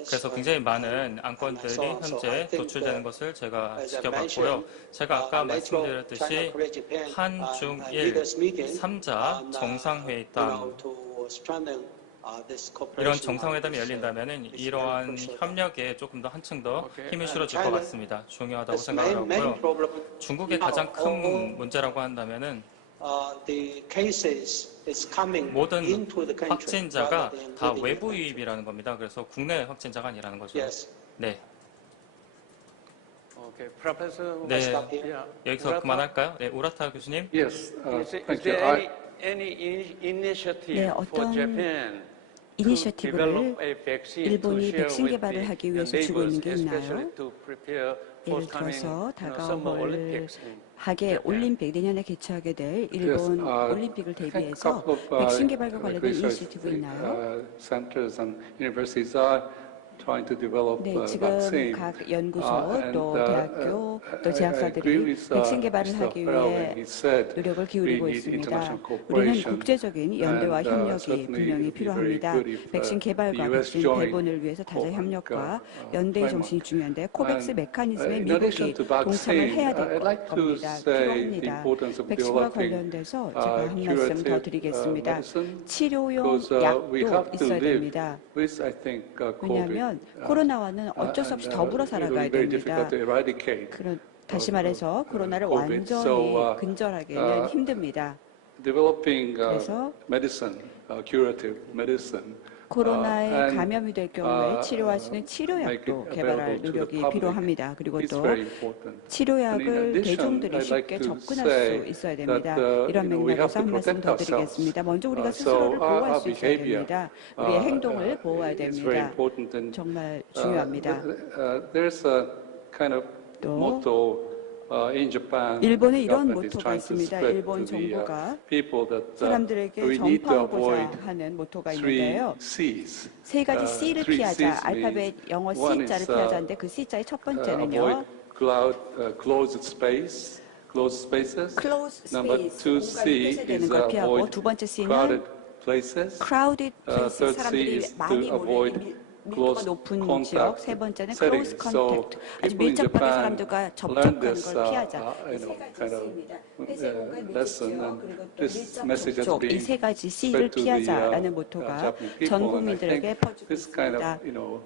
그래서 굉장히 많은 안건들이 현재 도출되는 것을 제가 지켜봤고요. 제가 아까 말씀드렸듯이 한중일 3자 정상회담 이런 정상회담이 열린다면 이러한 협력에 조금 더 한층 더 힘이 실어질 것 같습니다. 중요하다고 생각을 하고요. 중국의 가장 큰 문제라고 한다면은 모든 확진자가 다 외부 유입이라는 겁니다. 그래서 국내 확진자가 아니라는 거죠. 네. Okay, Professor. 네. Yeah. 여기서 Urata? 그만할까요? 네, 우라타 교수님. Yes, Is thank you. there any initiative 네, for 어떤 Japan to 이니셔티브를 develop a vaccine to 일본이 share 백신 with 개발을 the 하기 위해서 주고 있는 게 neighbors, 있나요? especially to prepare 예를 forthcoming, 들어서 Summer 다가올 Olympics in 하게 Japan. 올림픽 내년에 개최하게 될 일본 올림픽을 대비해서 백신 개발과 관련된 이니셔티브 있나요? Centers and universities are trying to develop 네, 지금 vaccine. 각 연구소 And, 또 대학교 또 I 제약사들이 agree with, 백신 개발을 Mr. 하기 Farrell 위해 when he said 노력을 we 기울이고 need 있습니다. international 우리는 cooperation. 국제적인 연대와 And, 협력이 certainly 분명히 it would be very 필요합니다. good if, 백신 개발과 the US 백신 joined 배분을 위해서 다자 COVAX, 협력과 연대의 framework. 정신이 중요한데 코백스 And, 메커니즘에 in 미국이 addition to 동참을 vaccine, 해야 될 I'd like to 겁니다. say the 필요합니다. importance of 백신과 developing 관련돼서 제가 한 말씀 더 curative 드리겠습니다. medicine, 치료용 because we 약도 have to 있어야 live 됩니다. with, I think, 왜냐하면 COVID. 코로나와는 어쩔 수 없이 더불어 It will 살아가야 be very 됩니다. difficult to eradicate. 다시 말해서 코로나를 COVID. 완전히 So, 근절하기는 힘듭니다. Developing 그래서 medicine, curative medicine. 코로나에 and, 감염이 될 경우에 치료할 수 있는 치료약도 개발할 노력이 필요합니다. 그리고 It's 또 very important. And in 치료약을 addition, 대중들이 I'd like 쉽게 to 접근할 say 수 있어야 됩니다. that, 이런 we have 맥락에서 to 한 말씀 protect 더 ourselves. 드리겠습니다. 먼저 우리가 So 스스로를 보호할 our 수 있어야 behavior, 됩니다. 우리의 행동을 보호해야 is very 됩니다. important. And, 정말 중요합니다. There's a kind of 또 motto in Japan. 일본에 이런 government is 모토가 trying to 있습니다. spread 일본 to the, 정부가 people that 사람들에게 we need to avoid 전파하고자 하는 모토가 three 있는데요. C's. 세 가지 C를 three 피하자. C's 알파벳 means 영어 one C자를 is, 피하자인데 그 C자의 첫 번째는요. avoid closed space, closed spaces. closed Number space, two 공간이 C 폐쇄되는 is 걸 피하고 avoid 두 번째 C는 crowded places. crowded places, third C 사람들이 is 많이 to avoid 밀도가 close 높은 contact 지역. 세 번째는 settings. close contact, So 아주 people in 밀접하게 Japan 사람들과 learn 접촉하는 this, 걸 피하자. you 이 know, 세 가지 kind of C입니다. 폐쇄 공간, 밀집 lesson, 지역, and 그리고 또 this 밀접 message has 접촉, 이 been 세 가지 C를 spread to the 피하자라는 모토가 Japanese people, 전 and I 국민들에게 think 퍼지고 this kind 있습니다. of,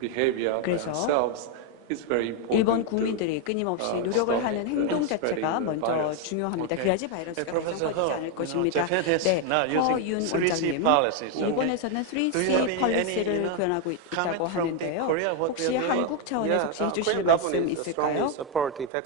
behavior by 그래서 ourselves is very important. 일본 to, 국민들이 끊임없이 노력을 stop 하는 행동 spreading 자체가 the 먼저 virus. 중요합니다. Okay. 그래야지 바이러스가 Professor 발전하지 않을 He, 것입니다. Japan is 네, now using 허윤 3C 원장님, policies. Okay. 일본에서는 Do you 3C have any, 폴리시를 구현하고 comment 있다고 from the 하는데요. Korea, what 혹시 they are doing? 한국 차원에서 혹시 해주실 말씀 있을까요?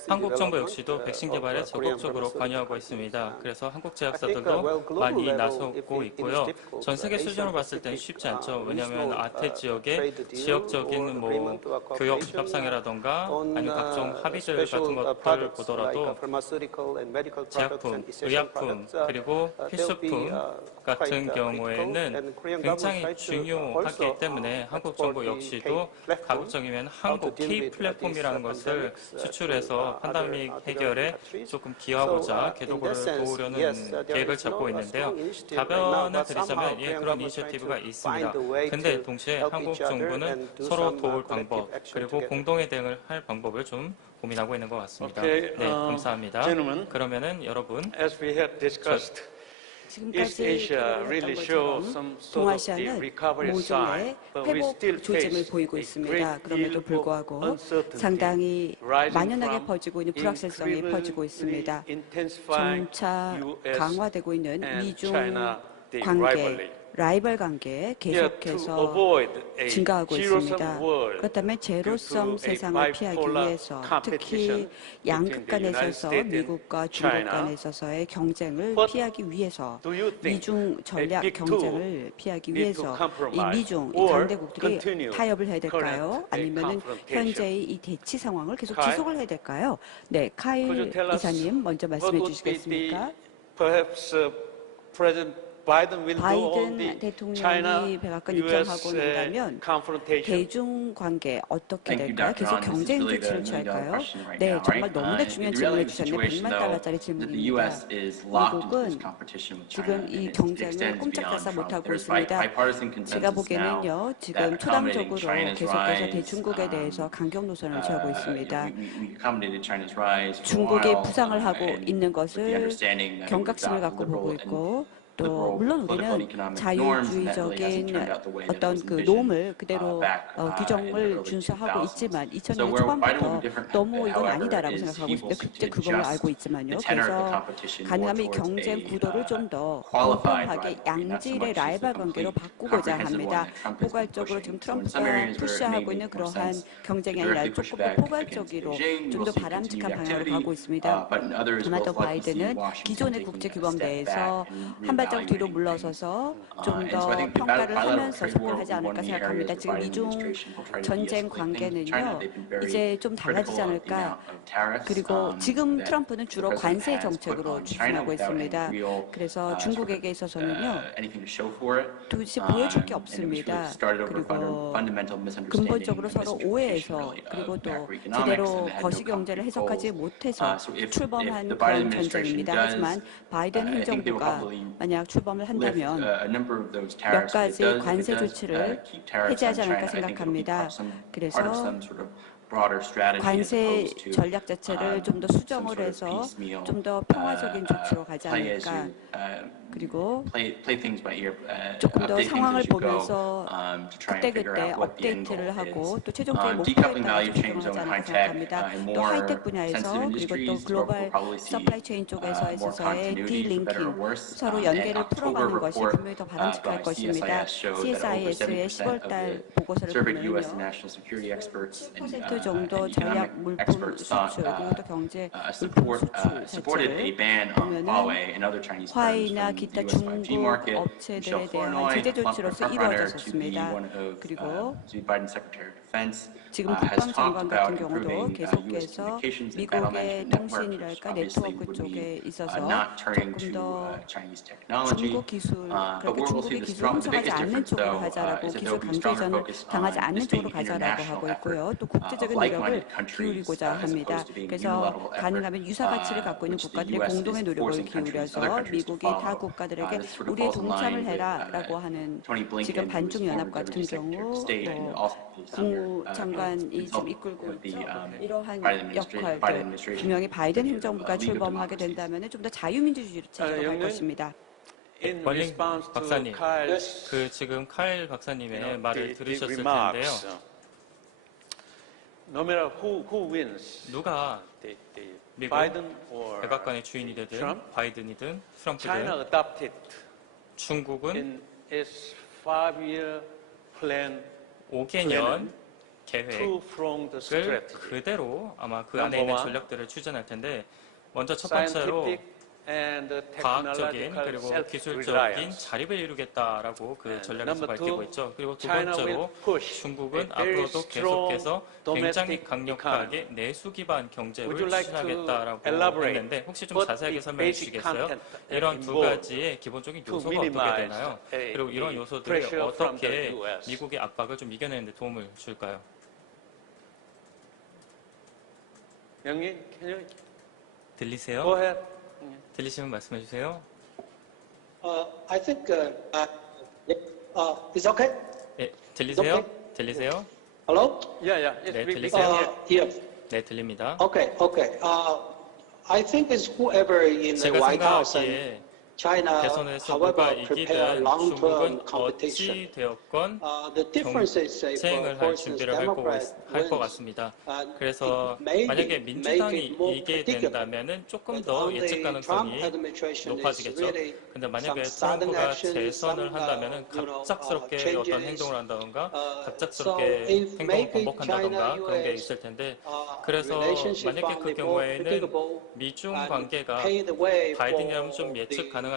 한국 정부 역시도 백신 개발에 적극적으로 관여하고 있습니다. 그래서 한국 제약사들도 많이 나서고 있고요. 전 세계 수준으로 봤을 땐 쉽지 않죠. 왜냐하면 아태 지역의 지역적인 뭐 교역 협상이라던가 아니면 각종 합의들 같은 것들 보더라도 제약품, 의약품 그리고 필수품 같은 경우에는 굉장히 중요하기 때문에 한국 정부 역시도 가급적이면 한국 K 플랫폼이라는 것을 수출해서 팬데믹 해결에 조금 기여하고자 궤도를 도우려는 계획을 잡고 있는데요. 답변을 드리자면 그런 이니셔티브가 있습니다. 근데 동시에 한국 정부는 서로 도울 방법 그리고 공동의 대응을 할 방법을 좀 고민하고 있는 것 같습니다. Okay, 네, 감사합니다. gentlemen, 그러면은 여러분 as we have discussed, East 지금까지 Asia really shows 것처럼 some sort of the 동아시아는 recovery sign, 모종의 but we 회복 still 조짐을 face 보이고 a 있습니다. great 그럼에도 deal of 불구하고 uncertainty 상당히 rising 만연하게 from 퍼지고 있는 불확실성이 퍼지고 있습니다. intensifying 점차 US 강화되고 있는 and 미중 China the 관계, rivalry. 라이벌 관계 Yeah, to 계속해서 avoid a 증가하고 zero-sum 있습니다. world 그렇다면 제로섬 due to a 세상을 피하기 bipolar 위해서 competition 특히 양극 between the United 간에 있어서 States and 미국과 중국 China. 간에 있어서의 경쟁을 What 피하기 위해서 do you think 미중 전략 a big two 경쟁을 피하기 need to 위해서 이 compromise 미중 이 or 강대국들이 continue 타협을 해야 될까요? current 아니면은 confrontation? 현재의 이 대치 상황을 계속 Kyle? 지속을 해야 될까요? 네, 카일 Could you tell us 이사님 먼저 what 말씀해 would be 주시겠습니까? perhaps President Biden will do on 바이든 the 대통령이 China 백악관 US 입장하고 난다면 confrontation? 대중 관계 어떻게 Thank you, 될까요? Dr. 계속 Han. This is 경쟁 really 조치를 the million-dollar 취할까요? question right 네, now, 정말 right? 너무나 중요한 The 질문을 reality of the 주셨네요. situation, 100만 though, 달러짜리 is that the 질문입니다. U.S. is locked into this 미국은 competition with 지금 China, 이 and it 경쟁을 extends beyond 꼼짝달싹 Trump. 못하고 There's 있습니다. bipartisan 제가 consensus now 보기에는요, 지금 that accommodating 초당적으로 China's 계속해서 rise, 대중국에 대해서 강경 노선을 취하고 있습니다. we accommodated China's rise for a 중국이 while, 부상을 하고 and 있는 with the 것을 understanding that it was 경각심을 about 갖고 보고 liberal 있고 또 liberal 물론 political 우리는 economic norms, and that really hasn't 자유주의적인 turned out the way that it 어떤 was 그 envisioned 놈을 그대로 back in the 규정을 early 준수하고 2000s. 있지만 So 2000년 where Biden will 초반부터 be different, 너무 이건 however, 아니다라고 is 생각하고 he 있을 때 will seek 그때 to 그걸 adjust 알고 있지만요. the tenor of the 그래서 competition more 가능하면 이 towards 경쟁 a 구도를 좀 더 qualified 공평하게 rivalry, not so 양질의 much as 라이벌 the 관계로 complete 바꾸고자 comprehensive 합니다. one that Trump has been 포괄적으로 pushing. 지금 So in some 트럼프가 areas where it may 푸시하고 make 있는 more 그러한 sense 경쟁이 to 아니라 directly push 조금 더 back against 포괄적으로 Beijing, 좀 we'll 더 see 바람직한 continued 방향으로 activity, 가고 있습니다. but in others 아마 we'll 더 likely see 바이든은 Washington 기존의 taking 국제 a 규범 step 내에서 back and 한 발짝 뒤로 reevaluating 물러서서 좀 And 더 so I think the 평가를 bilateral 하면서 trade war 접근하지 will be one 않을까 of the 생각합니다. areas 지금 where Biden 미중 administration will try to 전쟁 de-escalate things with 관계는요, China. They've been very 이제 좀 critical 달라지지 of the 않을까. amount of tariffs 그리고 지금 that 트럼프는 the 주로 president 관세 has put 정책으로 on China 추진하고 without any 있습니다. real 그래서 sort of, 중국에게 있어서는요, anything to show for it. 도대체 보여줄 게 And it was really 없습니다. started over 그리고 fundamental misunderstanding 근본적으로 and 서로 misinterpretation 오해해서 really 그리고 of 또 macroeconomics, 제대로 and they had no 거시경제를 concrete 해석하지 goals. 못해서 So if 출범한 the 그런 Biden administration 전쟁입니다. does, 하지만 바이든 I think they will 행정부가 probably 만약 출범을 lift 한다면 a number of those 몇 tariffs. If 가지 it does 관세 조치를 keep tariffs on 해제하지 않을까 China, I think it'll be 생각합니다. part of 그래서 some sort of broader strategy as 관세 opposed to 전략 자체를 좀 더 some 수정을 sort of 해서 piecemeal 좀 더 평화적인 조치로 가지 play as 않을까. you 그리고 play things by ear, 조금 더 update things 상황을 as you go, 보면서 to try and figure 그때그때 out what the end 업데이트를 goal 하고 is. 또 최종적인 목표에 Decoupling 따라 value chains 조정하지 on 않을까 high tech, 생각합니다. in 또 하이텍 more 분야에서 sensitive 그리고 또 industries, 글로벌 we'll probably see 서플라이 체인 쪽에서 more 있어서의 continuity for better or 디링킹, worse. 서로 And 연계를 October 풀어가는 것이 report 분명히 더 바람직할 by 것입니다. CSIS showed that over CSIS의 70% 10월달 of the 보고서를 surveyed 보면요. U.S. national security experts and 10% 정도 전략 economic 물품 experts thought 수출 그리고 또 경제 물품 supported a 수출 ban on 자체를 Huawei and other Chinese firms 화웨이나 from the 기타 U.S. 5G 중국 market. 업체들에 Michelle 대한 Flournoy, 제재 조치로서 frontrunner to be 이루어졌습니다. one of 그리고 Biden Secretary of Defense, 지금 has talked 국방장관 about 같은 경우도 improving U.S. 계속해서 communications and 미국의 battle management networks, which 통신이랄까 obviously 네트워크 would 쪽에 mean 있어서 not turning 조금 to 더 Chinese technology. 중국 기술, But 그러니까 where we'll see 중국의 the 기술 the 훔쳐가지 biggest 않는 difference, 쪽으로 though, 가자라고 is that 기술 there will be stronger 강제전을 focus 당하지 on 않는 this 쪽으로 being 가자라고 international 하고 effort 있고요. 또 of 국제적인 노력을 like-minded countries 기울이고자 as 합니다. opposed to being 그래서 unilateral effort, 가능하면 유사 가치를 갖고 있는 which the 국가들의 US 공동의 is 노력을 forcing countries, other 기울여서 countries to 미국이 타 follow. 국가들에게 This sort of 우리의 falls in 동참을 line with 해라라고 하는 Tony 지금 Blinken, who is 반중 연합 former 같은 Deputy Secretary 경우 of State and 또 also 국무장관이 좀 이끌고 with the 있죠. 이러한 Biden 역할들 administration 분명히 바이든 행정부가 leader 출범하게 democracies. 된다면 좀 더 자유민주주의로 체제로 갈 것입니다. In 벌링 response to 박사님, Kyle's 그 지금 카일 박사님의 말을 the 들으셨을 remarks, 텐데요. no matter who wins, 누가 the 미국 Biden or 백악관의 주인이 되든 Trump, 바이든이든 China 트럼프든 adopted 중국은 in its 5-year plan 5개년 계획을 two-pronged strategy. 그대로 아마 그 Number 안에 있는 one, 전략들을 추진할 텐데 먼저 첫 번째로 scientific and 과학적인 technological 그리고 기술적인 self-reliance. 자립을 이루겠다라고 그 And 전략에서 number 밝히고 two, 있죠. 그리고 두 China 번째로 will push 중국은 a very 앞으로도 strong 계속해서 굉장히 domestic 강력하게 economy. 내수 기반 경제를 Would you like to 추진하겠다라고 elaborate 했는데 혹시 좀 what 자세하게 the 설명해 basic 주시겠어요? content 이런 두 involved 가지의 기본적인 to 요소가 어떻게 minimize 되나요? a- 그리고 이런 the 요소들이 pressure from the 어떻게 US? 미국의 압박을 좀 이겨내는 데 도움을 줄까요? 영희, can you 들리세요? go ahead? 들리시면 말씀해 주세요. I think it's okay. 예, 들리세요? 오케이. 들리세요? Hello? Yeah. Yes, 네, we 들리세요? can hear. Yes. 네, 들립니다. Okay. I think it's whoever in the 제가 White House and 생각하기에 China, 대선에서 누가 however, prepare 이기든 long-term 중국은 competition. 어찌 되었건 The difference is, say, 경쟁을 for 할 instance, 준비를 할 것 Democrat 같습니다. wins. 그래서 Maybe 만약에 make 민주당이 it more 이기게 predictable. 된다면은 조금 But 더 on 예측 the 가능성이 Trump administration is 높아지겠죠. really 근데 만약에 some sudden 트럼프가 action, 재선을 some, 한다면은 갑작스럽게 어떤 changes. 행동을 한다던가 So 갑작스럽게 if 행동을 make it 번복한다던가 China, 그런 게 US, 있을 텐데 그래서 relationship 만약에 그 found more 경우에는 predictable 미중 and 관계가 pave the way 바이든이라면 for 좀 예측 the, 가능할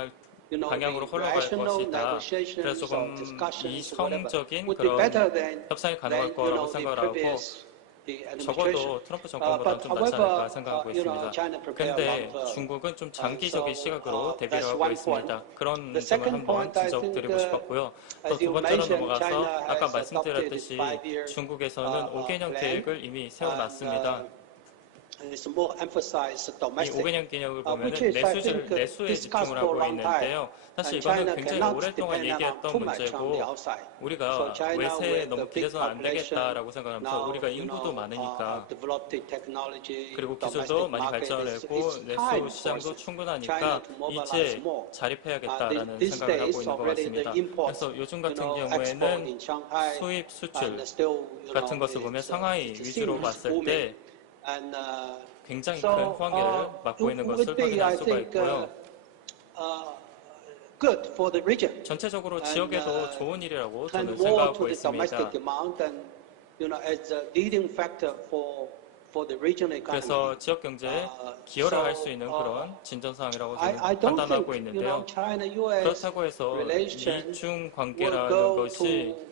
you know, 방향으로 the 흘러갈 rational 것이다. negotiations 그래서 or 조금 discussions or whatever 이성적인 would be 그런 better than 협상이 가능할 you 거라고 know, the 생각을 하고 previous the administration. 적어도 트럼프 정권보다는 좀 낫지 않을까 생각하고 you know, 있습니다. China prepare 근데 long-term. 중국은 좀 장기적인 So, 시각으로 대비를 that's 하고 one 있습니다. point. 그런 The 점을 second 한번 point, I 지적드리고 think, 싶었고요. 또 as 두 you 번째로 mentioned, 넘어가서 China 아까 has 말씀드렸듯이 adopted five-year, 중국에서는 5개년 plan. 계획을 이미 세워놨습니다. And it's more emphasized 이 domestic. 5개년 기념을 which 보면은 is, I think, 내수에 discussed 집중을 for 하고 a long time. 있는데요. 사실 And 이거는 China 굉장히 cannot 오랫동안 depend on 얘기했던 too much on the 문제고 outside. 우리가 So China 외세에 with 너무 the big 기대서는 안 population, 되겠다라고 생각하면서 now, 우리가 you 인구도 know, 많으니까 developed the technology, 그리고 기술도 domestic 많이 market 발전을 is- 했고 it's 내수 time 시장도 for China 충분하니까 to mobilize 이제 more. 자립해야겠다라는 These 생각을 하고 days 있는 것 already 같습니다. the imports, 그래서 요즘 you 같은 know, export 경우에는 in Shanghai 수입, 수출 and still, you know, 같은 것을 보면 it's, 상하이 it's 위주로 still 봤을 booming. 때 And, 굉장히 so, 큰 호황기를 맞고 있는 것을 would be, 확인할 I 수가 think, 있고요. good for the region. 전체적으로 And, 지역에도 좋은 일이라고 turn 저는 more 생각하고 to the 있습니다. domestic demand and, you know, as a leading factor for the regional economy. 그래서 지역 경제에 기여를 할 수 있는 그런 진전사항이라고 저는 I don't 판단하고 think, you know, 있는데요. China-US 그렇다고 해서 relations 미중 will 관계라는 go 것이 to,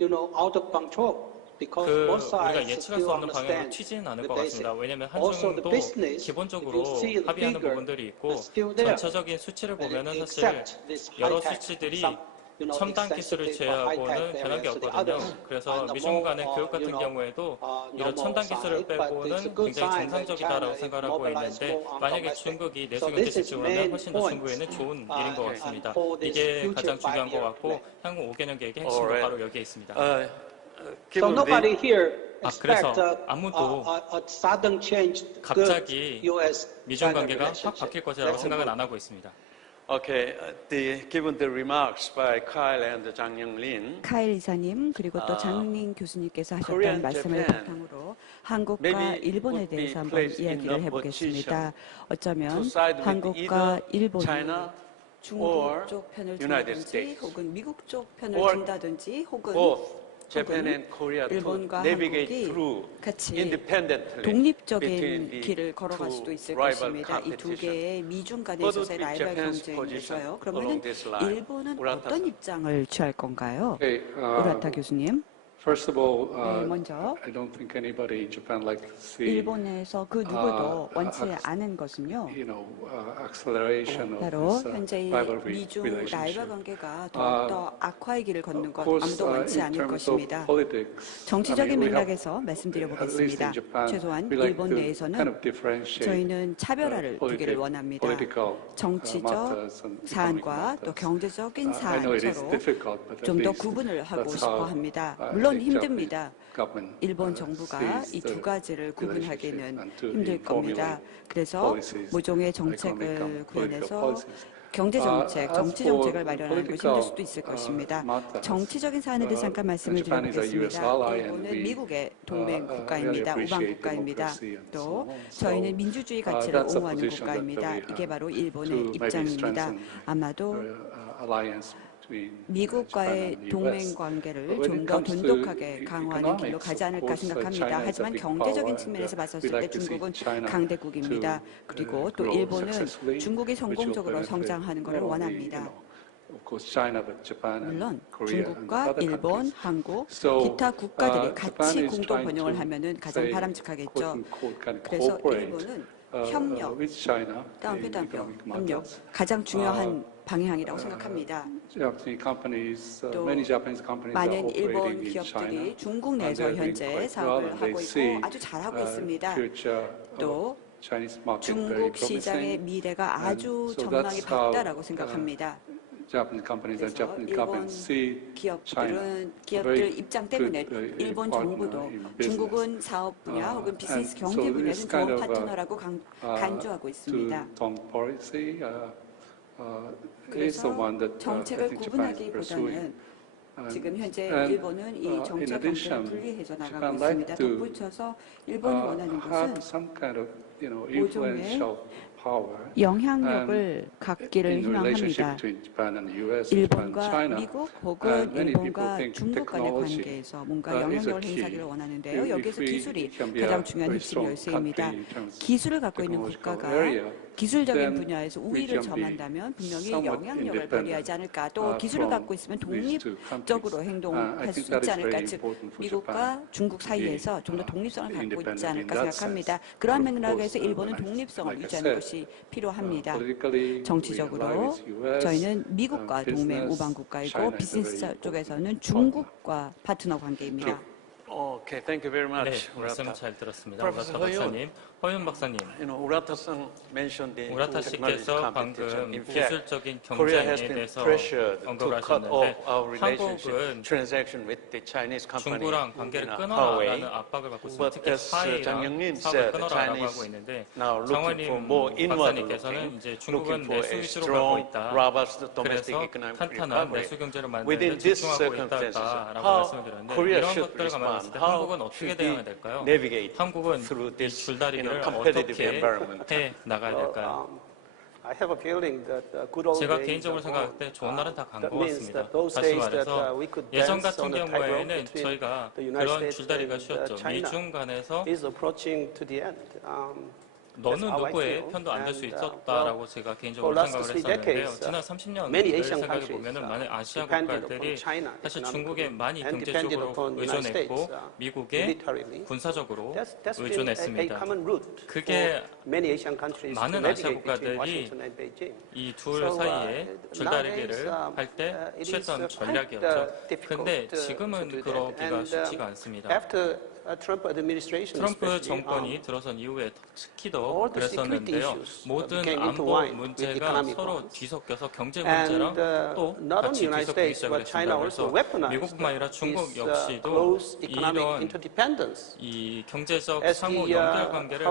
you know, out of control. Because 그 both 우리가 sides 예측할 수 still 없는 방향으로 understand 튀지는 않을 the 것 basic. 같습니다. 왜냐하면 Also the 한중도 business, 기본적으로 if you see the 합의하는 figure, 부분들이 있고 is still there. 전체적인 수치를 보면은 And 사실 except this 여러 high-tech, 수치들이 some, you know, 첨단 기술을 extensive high-tech 제외하고는 변한 게 areas. So the 없거든요. others 그래서 are the 미중 more, 간의 교육 같은 you know, 경우에도 이런 normal 첨단 기술을 side, but it's a 빼고는 good 굉장히 sign that 정상적이다라고 China 생각을 is 하고 mobilized 있는데 more on 만약에 domestic. 중국이 내수 So 경제 this is 집중을 하면 main 훨씬 더 point. 중국에는 좋은 일인 것 and 같습니다. for this 이게 future 가장 중요한 것 5-year 같고 plan. 향후 5개년 계획의 핵심도 Alright. 바로 여기에 있습니다. So given nobody the, here 그래서 expect 아무도 a sudden change 갑자기 good US 미중 China 관계가 확 relationship. 바뀔 것이라고 That's 생각은 good. 안 하고 있습니다. okay, given the remarks by Kyle and Jang Young-lin, 카일 이사님 그리고 또 장윤린 교수님께서 하셨던 Korea and 말씀을 Japan 바탕으로 한국과 maybe 일본에 would be 대해서 한번 placed in 이야기를 the 해보겠습니다. position 어쩌면 to side with 한국과 either 일본이 China 중국 or 쪽 편을 United 든다든지 States. 혹은 미국 쪽 편을 Or 든다든지 혹은 both Japan and Korea to 일본과 navigate 한국이 through 같이 independently between 독립적인 the 길을 걸어갈 two 수도 있을 rival 것입니다. 이 두 competition. 개의 미중 간의 What would 있어서의 be 라이벌 Japan's 경쟁에서요. position 그러면 along this line? 일본은 우라타 어떤 사. 입장을 취할 건가요? Okay, 우라타 교수님. first of all, 먼저 I don't think anybody in Japan like to see, 일본에서 그 누구도 원치 않은 것은요. you know, acceleration of 바로 this 현재의 rivalry 미중 relationship. 라이벌 관계가 더욱더 악화의 길을 걷는 것 Of course, 아무도 원치 in 않을 terms of 것입니다. politics, 정치적인 I mean, we have, 맥락에서 말씀드려 at least 보겠습니다. in Japan, 최소한 we like 일본 to 내에서는 kind of differentiate 저희는 차별화를 두기를 원합니다. political 정치적 matters and economic 사안과 또 matters. 경제적인 I know it is 사안처럼 difficult, but at 좀 더 least 구분을 하고 that's 싶어 how 합니다. I 물론 think Japanese 힘듭니다. government, 일본 정부가 sees 이 the 두 가지를 relationship 구분하기는 and to 힘들 겁니다. formulate 그래서 policies, 모종의 economic 정책을 and political 구현해서 policies. 경제 정책, As 정치 for 정책을 마련하는 것이 힘들 수도 있을 것입니다. 정치적인 사안에 대해 잠깐 말씀을 드려보겠습니다. 일본은 미국의 동맹 국가입니다. 우방 국가입니다. 또 저희는 민주주의 가치를 옹호하는 국가입니다. 이게 바로 일본의 입장입니다. 아마도 미국과의 동맹 관계를 좀 더 돈독하게 강화하는 길로 가지 않을까 생각합니다. 하지만 경제적인 측면에서 봤었을 때 중국은 강대국입니다. 그리고 또 일본은 중국이 성공적으로 성장하는 것을 원합니다. 물론 중국과 일본, 한국, 기타 국가들이 같이 공동 번영을 하면은 가장 바람직하겠죠. 그래서 일본은 협력, 협력 가장 중요한 방향이라고 생각합니다. 또 많은 일본 기업들이 중국 내에서 현재 사업을 하고 있고 아주 잘하고 있습니다. 또 중국 시장의 미래가 아주 전망이 밝다라고 생각합니다. 그래서 일본 기업들 입장 때문에 일본 정부도 중국은 사업 분야 혹은 비즈니스 경제 분야에서는 좋은 파트너라고 간주하고 있습니다. 그래서 정책을 구분하기보다는 지금 현재 일본은 이 정책 방식을 분리해서 나가고 있습니다. 덧붙여서 일본이 원하는 것은 모종의 영향력을 갖기를 희망합니다. 일본과 미국 혹은 일본과 중국 간의 관계에서 뭔가 영향력을 행사하기를 원하는데요. 여기에서 기술이 가장 중요한 핵심 열쇠입니다. 기술을 갖고 있는 국가가 기술적인 분야에서 우위를 점한다면 분명히 영향력을 발휘하지 않을까. 또 기술을 갖고 있으면 독립적으로 행동할 수 있지 않을까. 즉 미국과 중국 사이에서 좀 더 독립성을 갖고 있지 않을까 생각합니다. 그러한 맥락에서 일본은 독립성을 유지하는 것이 필요합니다. 정치적으로 저희는 미국과 동맹 우방 국가이고 비즈니스 쪽에서는 중국과 파트너 관계입니다. Okay, thank you very much. 네, 말씀 잘 들었습니다. 우라타 박사님, 허윤 박사님. 우라타 씨께서 방금 기술적인 경쟁에 대해서 언급을 하셨는데 한국은 중국랑 관계를 끊어라라는 압박을 받고 있습니다. 특히 화웨이랑 사업을 끊어라라고 하고 있는데 장원님 박사님께서는 이제 중국은 내수 위주로 가고 있다. 그래서 탄탄한 내수 경제를 만드는 데 집중하고 있다라고 말씀을 드렸는데 이런 것들을 감안했을 때 한국은 어떻게 대응해야 될까요? 한국은 이 줄다리기를 어떻게 해 나가야 될까요? 제가 개인적으로 생각할 때 좋은 날은 다 간 것 같습니다. 다시 말해서 예전 같은 경우에는 저희가 그런 줄다리기가 쉬웠죠. 미중 간에서 너는 누구의 편도 안 될 수 있었다라고 제가 개인적으로 생각을 했었는데요. 지난 30년을 생각해 보면은 많은 아시아 국가들이 사실 중국에 많이 경제적으로 의존했고 미국에 군사적으로 의존했습니다. 그게 많은 아시아 국가들이 이 둘 사이에 줄다리기를 할 때 취했던 전략이었죠. 근데 지금은 그러기가 쉽지가 않습니다. 트럼프 정권이 들어선 이후에 특히 더 그랬었는데요. 모든 안보 문제가 서로 뒤섞여서 경제 문제랑 또 같이 뒤섞이기 시작했습니다. 그래서 미국뿐만 아니라 중국 역시도 이런 이 경제적 상호 연결 관계를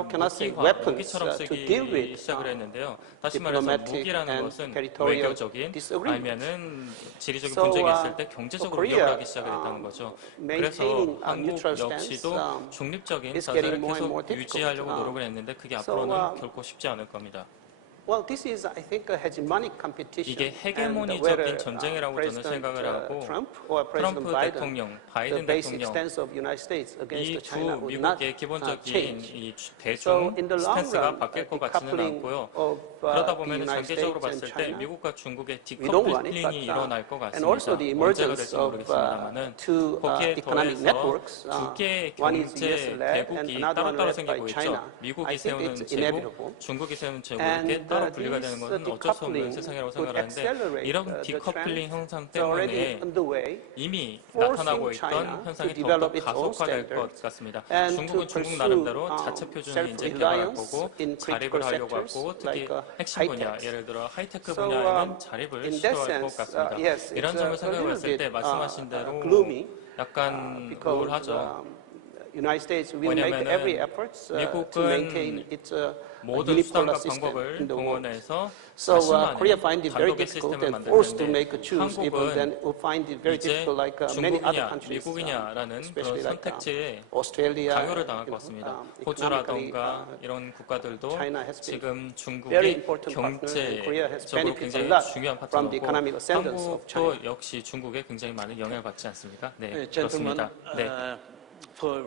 무기처럼 쓰기 시작을 했는데요. 다시 말해서 무기라는 것은 외교적인 아니면은 지리적인 분쟁이 있을 때 경제적으로 위협을 하기 시작을 했다는 거죠. 그래서 한국 역시도 중립적인 자세를 계속 유지하려고 노력을 했는데 그게 앞으로는 결코 쉽지 않을 겁니다. 이게 헤게모니적인 전쟁이라고 저는 생각을 하고 트럼프 대통령, 바이든 대통령 이 두 미국의 기본적인 이 대중 스탠스가 바뀔 것 같지는 않고요. 그러다 보면 장기적으로 봤을 때 미국과 중국의 디커플링이 일어날 것 같습니다. 언제가 될지 모르겠습니다만은 거기에 더해서 두 개의 경제 대국이 따로따로 생기고 있죠. 미국이 세우는 제국, 중국이 세우는 제국 이렇게 따로 분리가 되는 것은 어쩔 수 없는 세상이라고 생각을 하는데 이런 디커플링 현상 때문에 이미 나타나고 있던 현상이 더욱더 가속화될 것 같습니다. 중국은 중국 나름대로 자체 표준을 이제 개발할 거고 자립을 하려고 하고 특히 핵심 분야, 예를 들어 하이테크 분야에는 자립을 시도할 것 같습니다. 이런 점을 생각해 봤을 때 말씀하신 대로 약간 우울하죠. United States will make 왜냐면은 every effort to 미국은 maintain its 모든 unipolar 수단과 system 방법을 in the world. 동원해서 So Korea 자신만의 find it very 단독의 difficult 시스템을 and forced to make 만드는데 a choose. Even then, 한국은 will find it very 이제 difficult, like many other 중국이냐 countries, 미국이냐라는 그런 especially like 선택지에 Australia. 강요를 당할 것 같습니다. 호주라던가 이런 국가들도 China has been 지금 very 중국이 important partner, and Korea has 경제적으로 benefited a 굉장히 lot 중요한 from the economic 파트너고 ascendance of China. 한국도 역시 중국에 굉장히 많은 영향을 받지 않습니까? 네, Gentlemen, 그렇습니다. 네. for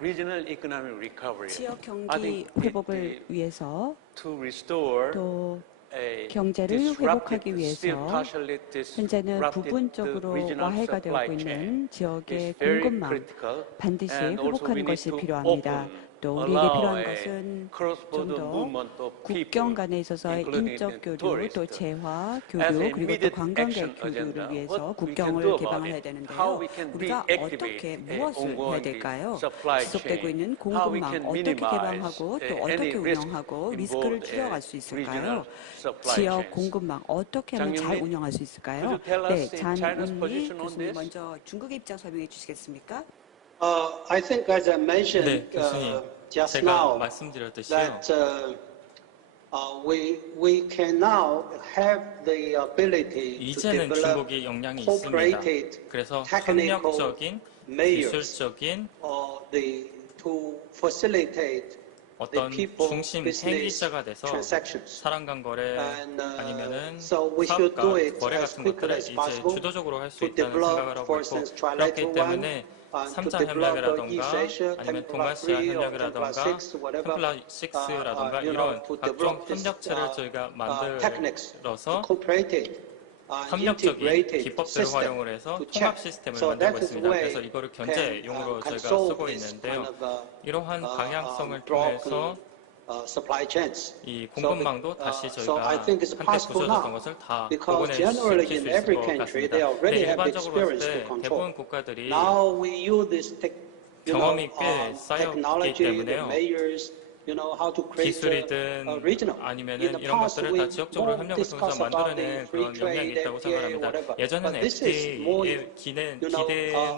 regional economic recovery, 지역 I 경기 think 회복을 위해서 to restore 또 a 경제를 회복하기 위해서 현재는 disrupted 부분적으로 regional 와해가 되고 supply chain 있는 지역의 is very 공급망 critical, 반드시 and also we 회복하는 need 것이 to 필요합니다. open, 또 우리에게 allow 필요한 a 것은 좀 cross-border 더 movement of 국경 people, 간에 있어서의 including 인적 the 교류, tourists. 또 재화 As 교류, a 그리고 또 immediate 관광객 action 교류를 agenda, 위해서 what we can 국경을 do about 개방을 해야 it, how 되는데요. we can 우리가 reactivate 어떻게 a 무엇을 해야 ongoing 될까요? supply 지속되고 chain, 있는 how we 공급망 can 어떻게 minimize 개방하고 또 any 어떻게 risk 운영하고 리스크를 involved 줄여갈 in 수 regional 있을까요? supply 지역 chains. 공급망 어떻게 하면 잘 장윤미, 운영할 수 있을까요? could you tell 네, us in China's 장윤미 position on 교수님 this? 먼저 중국의 입장 설명해 주시겠습니까? I think, as I 네, mentioned 교수님. just 제가 now, 말씀드렸듯이요. that we can now have the ability to 이제는 develop 중국이 역량이 있습니다. cooperated 그래서 technical 협력적인 measures 기술적인 to facilitate the 어떤 people 중심 business 행위자가 돼서 transactions. 사람간 거래 And 아니면은 so we should 사업과 do it 거래 as 같은 quickly 것들을 as 이제 possible 주도적으로 할 수 to 있다는 develop, 생각을 하고 for 있고 instance, 그렇기 trilateral 때문에 one, to 삼차 develop 협력이라던가 East Asia, 아니면 10+3 동아시아 or 협력이라던가 10+6, whatever, 템플라 6라던가 you know, 이런 to 각종 develop this, 협력체를 저희가 techniques, 만들어서 cooperated, 협력적인 integrated 기법들을 system 활용을 해서 to 통합 check. 시스템을 So 만들고 that is 있습니다. way 그래서 이거를 견제용으로 can 저희가 solve 쓰고 this 있는데요. kind of 이러한 방향성을 broken 통해서 supply chains. 이 공급망도 다시 So 저희가 I think it's 한때 possible 부서졌던 now 것을 다 because generally 복원시킬 in 수 있을 every 것 country 같습니다. they already 네, have the 일반적으로 experience 봤을 to 때 control. 대부분 국가들이 Now we use this 경험이 꽤 쌓였기 technology, the 때문에요. measures, how to create 기술이든 regional. 아니면은 In the 이런 past, 것들을 we 다 지역적으로 won't 협력을 discuss 통해서 about the 만들어내는 free 그런 역량이 trade, 있다고 FTA, 생각합니다. whatever. 예전에는 But this is more, FTA에 기대는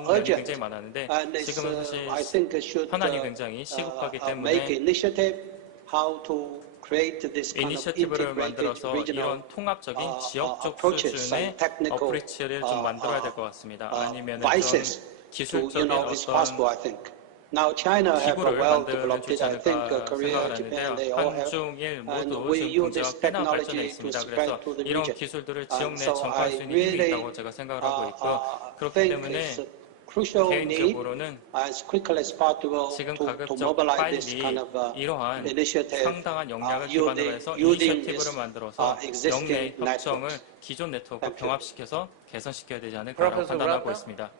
urgent. 굉장히 많았는데 And it's, 지금은 사실 I think it should 현안이 굉장히 시급하기 make 때문에 initiative how to create this kind of 이니셔티브를 integrated 만들어서 regional 이런 통합적인 지역적 approaches 수준의 and technical 어프리치를 좀 만들어야 될 것 같습니다. 아니면 좀 vices to, 기술적인 it's possible, 어떤 I think. Now China have 기구를 well 만들면 developed 좋지 it. I think 않을까 Korea, 생각을 Japan, 하는데요. they all have. 한중일 And 모두 we 지금 use this 경제가 꽤나 발전해 technology to 있습니다. spread 그래서 to the 이런 region. 기술들을 지역 내 So 전파할 I 수 있는 힘이 really 있다고 제가 생각을 하고 있고요. 그렇기 think 때문에 it's crucial need 개인적으로는 as quickly as possible 지금 to 가급적 mobilize this 빨리 kind of 이러한 initiative 상당한 역량을 기반으로 해서 using 이니셔티브를 this 만들어서 existing 영내 협정을 networks. 기존 네트워크 Thank you. 병합시켜서 개선시켜야 되지 않을까라고 Professor 판단하고 Rata? 있습니다.